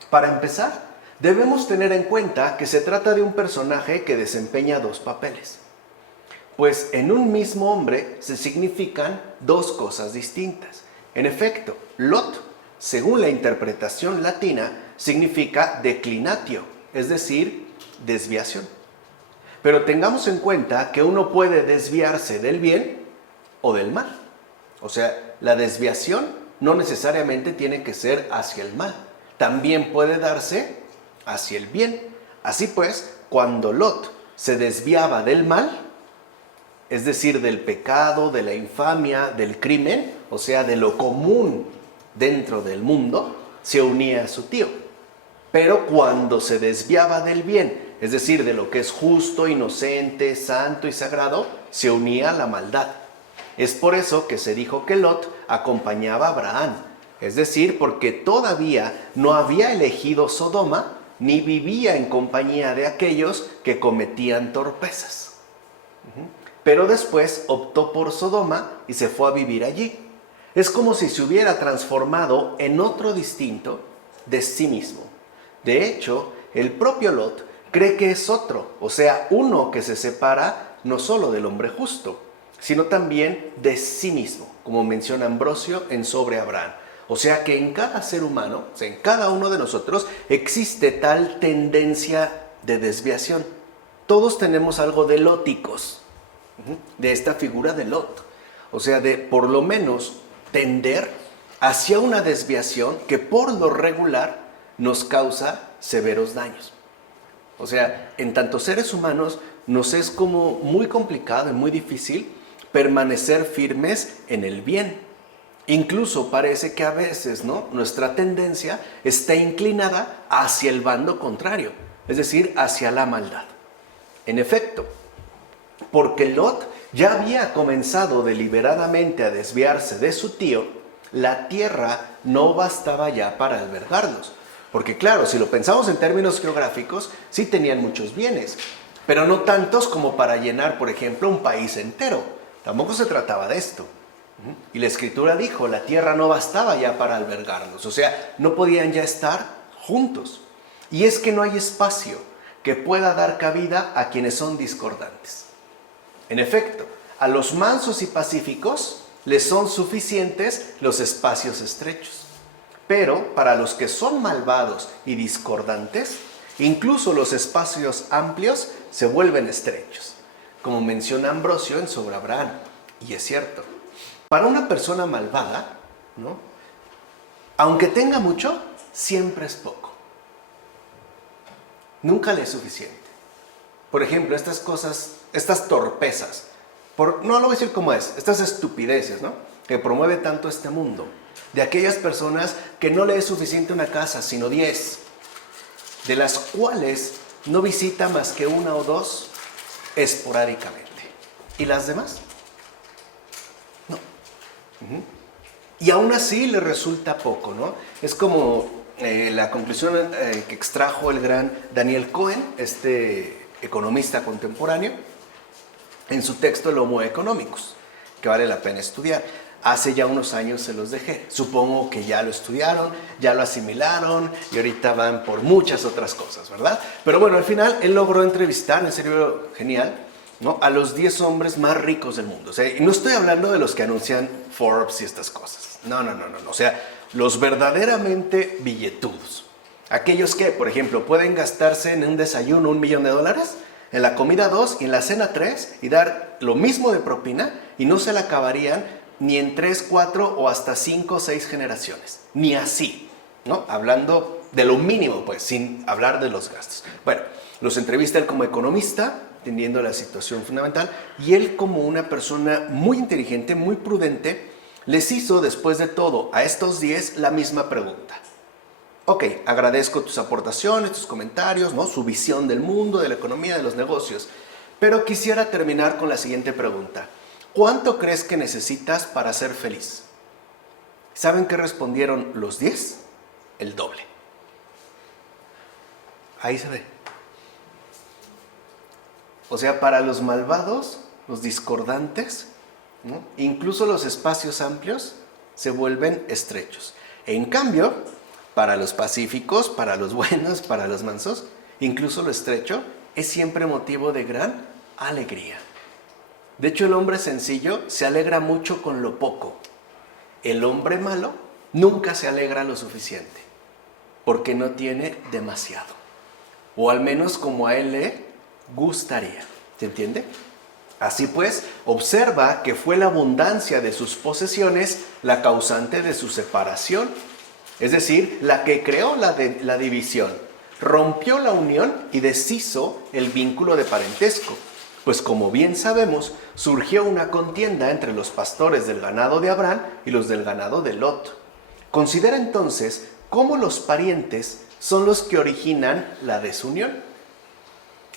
Para empezar, debemos tener en cuenta que se trata de un personaje que desempeña dos papeles. Pues en un mismo hombre se significan dos cosas distintas. En efecto, Lot, según la interpretación latina, significa declinatio, es decir, desviación. Pero tengamos en cuenta que uno puede desviarse del bien o del mal. O sea, la desviación no necesariamente tiene que ser hacia el mal. También puede darse hacia el bien. Así pues, cuando Lot se desviaba del mal, es decir, del pecado, de la infamia, del crimen, o sea, de lo común dentro del mundo, se unía a su tío. Pero cuando se desviaba del bien, es decir, de lo que es justo, inocente, santo y sagrado, se unía a la maldad. Es por eso que se dijo que Lot acompañaba a Abraham, es decir, porque todavía no había elegido Sodoma, ni vivía en compañía de aquellos que cometían torpezas. Pero después optó por Sodoma y se fue a vivir allí. Es como si se hubiera transformado en otro distinto de sí mismo. De hecho, el propio Lot cree que es otro, o sea, uno que se separa no solo del hombre justo, sino también de sí mismo, como menciona Ambrosio en Sobre Abraham. O sea que en cada ser humano, o sea, en cada uno de nosotros, existe tal tendencia de desviación. Todos tenemos algo de lóticos, de esta figura de Lot. O sea, de por lo menos tender hacia una desviación que por lo regular nos causa severos daños. O sea, en tanto seres humanos nos es como muy complicado y muy difícil permanecer firmes en el bien. Incluso parece que a veces, ¿no?, nuestra tendencia está inclinada hacia el bando contrario, es decir, hacia la maldad. En efecto, porque Lot ya había comenzado deliberadamente a desviarse de su tío, la tierra no bastaba ya para albergarlos. Porque claro, si lo pensamos en términos geográficos, sí tenían muchos bienes, pero no tantos como para llenar, por ejemplo, un país entero. Tampoco se trataba de esto. Y la Escritura dijo, la tierra no bastaba ya para albergarlos, o sea, no podían ya estar juntos. Y es que no hay espacio que pueda dar cabida a quienes son discordantes. En efecto, a los mansos y pacíficos les son suficientes los espacios estrechos. Pero para los que son malvados y discordantes, incluso los espacios amplios se vuelven estrechos, como menciona Ambrosio en Sobre Abraham. Y es cierto. Para una persona malvada, ¿no?, aunque tenga mucho, siempre es poco. Nunca le es suficiente. Por ejemplo, estas cosas, estas torpezas, no lo voy a decir como es, estas estupideces, ¿no?, que promueve tanto este mundo, de aquellas personas que no le es suficiente una casa, sino 10, de las cuales no visita más que una o dos esporádicamente. ¿Y las demás? No. Y aún así le resulta poco, ¿no? Es como la conclusión que extrajo el gran Daniel Cohen, este economista contemporáneo, en su texto El Homo Economicus, que vale la pena estudiar. Hace ya unos años se los dejé. Supongo que ya lo estudiaron, ya lo asimilaron y ahorita van por muchas otras cosas, ¿verdad? Pero bueno, al final él logró entrevistar, en serio genial, ¿no?, a los 10 hombres más ricos del mundo. O sea, y no estoy hablando de los que anuncian Forbes y estas cosas. No. O sea, los verdaderamente billetudos. Aquellos que, por ejemplo, pueden gastarse en un desayuno $1.000.000, en la comida 2 y en la cena 3 y dar lo mismo de propina y no se la acabarían ni en 3, 4 o hasta 5 o 6 generaciones. Ni así, ¿no? Hablando de lo mínimo, pues, sin hablar de los gastos. Bueno, los entrevista él como economista, entendiendo la situación fundamental, y él como una persona muy inteligente, muy prudente, les hizo, después de todo, a estos 10 la misma pregunta. Ok, agradezco tus aportaciones, tus comentarios, ¿no?, su visión del mundo, de la economía, de los negocios, pero quisiera terminar con la siguiente pregunta. ¿Cuánto crees que necesitas para ser feliz? ¿Saben qué respondieron los 10? El doble. Ahí se ve. O sea, para los malvados, los discordantes, ¿no?, incluso los espacios amplios se vuelven estrechos. En cambio, para los pacíficos, para los buenos, para los mansos, incluso lo estrecho es siempre motivo de gran alegría. De hecho, el hombre sencillo se alegra mucho con lo poco. El hombre malo nunca se alegra lo suficiente, porque no tiene demasiado. O al menos como a él le gustaría. ¿Se entiende? Así pues, observa que fue la abundancia de sus posesiones la causante de su separación. Es decir, la que creó la división, rompió la unión y deshizo el vínculo de parentesco. Pues como bien sabemos, surgió una contienda entre los pastores del ganado de Abraham y los del ganado de Lot. Considera entonces cómo los parientes son los que originan la desunión.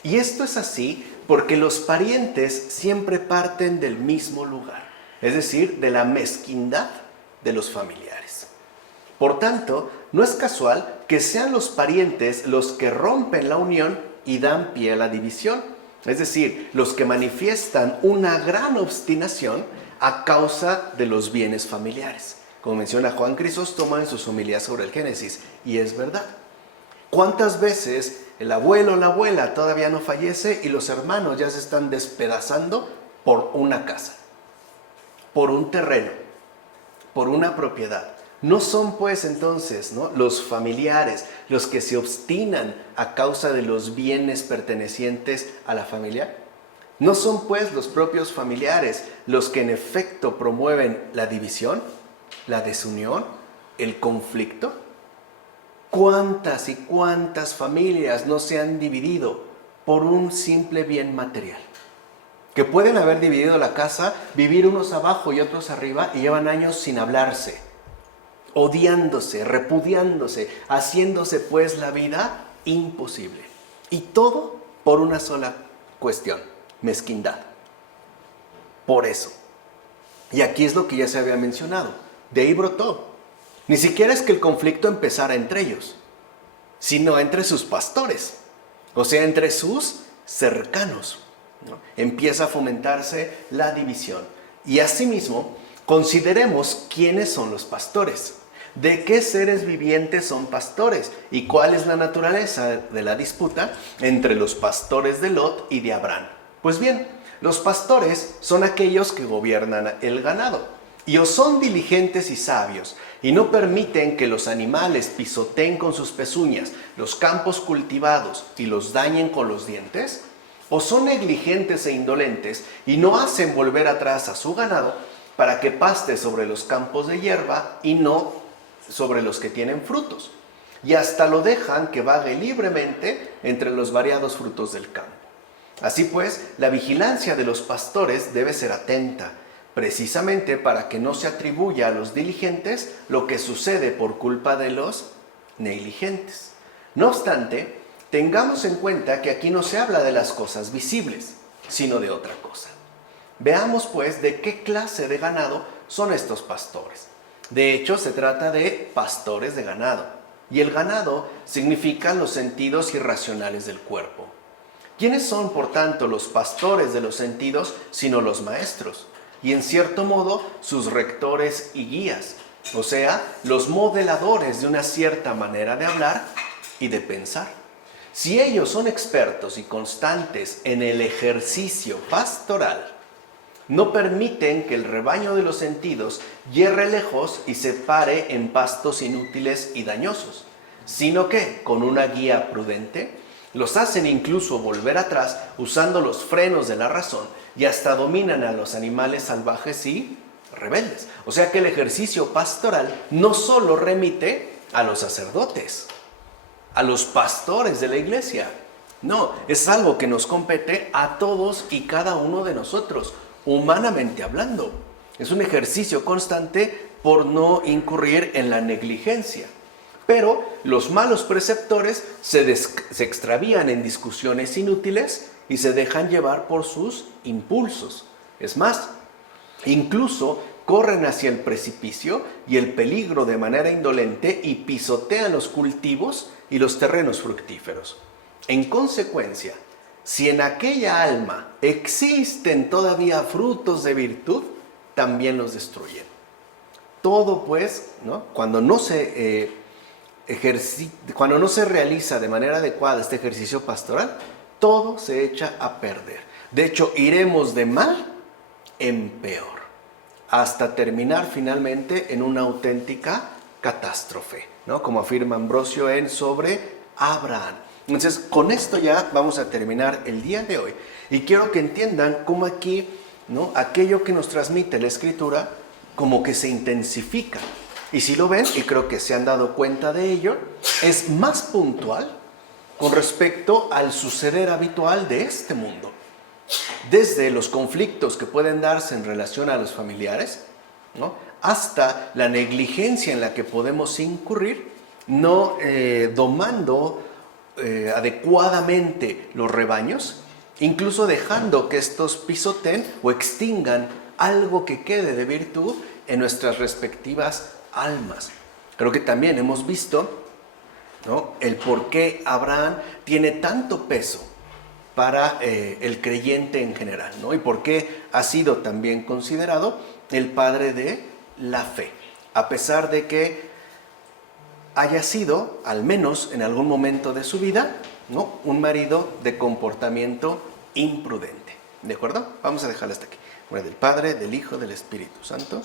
Y esto es así porque los parientes siempre parten del mismo lugar, es decir, de la mezquindad de los familiares. Por tanto, no es casual que sean los parientes los que rompen la unión y dan pie a la división. Es decir, los que manifiestan una gran obstinación a causa de los bienes familiares. Como menciona Juan Crisóstomo en sus homilías sobre el Génesis. Y es verdad. ¿Cuántas veces el abuelo o la abuela todavía no fallece y los hermanos ya se están despedazando por una casa, por un terreno, por una propiedad? ¿No son pues entonces, ¿no?, los familiares los que se obstinan a causa de los bienes pertenecientes a la familia? ¿No son pues los propios familiares los que en efecto promueven la división, la desunión, el conflicto? ¿Cuántas y cuántas familias no se han dividido por un simple bien material? que pueden haber dividido la casa, vivir unos abajo y otros arriba, y llevan años sin hablarse, odiándose, repudiándose, haciéndose pues la vida imposible. Y todo por una sola cuestión: mezquindad. Por eso. Y aquí es lo que ya se había mencionado. De ahí brotó. Ni siquiera es que el conflicto empezara entre ellos, sino entre sus pastores, o sea, entre sus cercanos, ¿no? Empieza a fomentarse la división. Y asimismo, consideremos quiénes son los pastores. ¿De qué seres vivientes son pastores? ¿Y cuál es la naturaleza de la disputa entre los pastores de Lot y de Abraham? Pues bien, los pastores son aquellos que gobiernan el ganado, y o son diligentes y sabios, y no permiten que los animales pisoteen con sus pezuñas los campos cultivados y los dañen con los dientes, o son negligentes e indolentes y no hacen volver atrás a su ganado para que paste sobre los campos de hierba y no sobre los que tienen frutos, y hasta lo dejan que vague libremente entre los variados frutos del campo. Así pues, la vigilancia de los pastores debe ser atenta, precisamente para que no se atribuya a los diligentes lo que sucede por culpa de los negligentes. No obstante, tengamos en cuenta que aquí no se habla de las cosas visibles, sino de otra cosa. Veamos pues de qué clase de ganado son estos pastores. De hecho, se trata de pastores de ganado, y el ganado significa los sentidos irracionales del cuerpo. ¿Quiénes son, por tanto, los pastores de los sentidos sino los maestros? Y en cierto modo, sus rectores y guías, o sea, los modeladores de una cierta manera de hablar y de pensar. Si ellos son expertos y constantes en el ejercicio pastoral, no permiten que el rebaño de los sentidos yerre lejos y se pare en pastos inútiles y dañosos, sino que, con una guía prudente, los hacen incluso volver atrás usando los frenos de la razón, y hasta dominan a los animales salvajes y rebeldes. O sea que el ejercicio pastoral no solo remite a los sacerdotes, a los pastores de la iglesia. No, es algo que nos compete a todos y cada uno de nosotros, humanamente hablando. Es un ejercicio constante por no incurrir en la negligencia. Pero los malos preceptores se extravían en discusiones inútiles y se dejan llevar por sus impulsos. Es más, incluso corren hacia el precipicio y el peligro de manera indolente y pisotean los cultivos y los terrenos fructíferos. En consecuencia, si en aquella alma existen todavía frutos de virtud, también los destruyen. Todo pues, ¿no? Cuando no se realiza de manera adecuada este ejercicio pastoral, todo se echa a perder. De hecho, iremos de mal en peor, hasta terminar finalmente en una auténtica catástrofe, ¿no? Como afirma Ambrosio en Sobre Abraham. Entonces, con esto ya vamos a terminar el día de hoy. Y quiero que entiendan cómo aquí, ¿no?, aquello que nos transmite la Escritura como que se intensifica. Y si lo ven, y creo que se han dado cuenta de ello, es más puntual con respecto al suceder habitual de este mundo. Desde los conflictos que pueden darse en relación a los familiares, ¿no?, hasta la negligencia en la que podemos incurrir, no domando adecuadamente los rebaños, incluso dejando que estos pisoteen o extingan algo que quede de virtud en nuestras respectivas almas. Creo que también hemos visto, ¿no?, el por qué Abraham tiene tanto peso para el creyente en general, ¿no? Y por qué ha sido también considerado el padre de la fe, a pesar de que haya sido, al menos en algún momento de su vida, ¿no?, un marido de comportamiento imprudente. ¿De acuerdo? Vamos a dejarlo hasta aquí. Bueno, del Padre, del Hijo, del Espíritu Santo.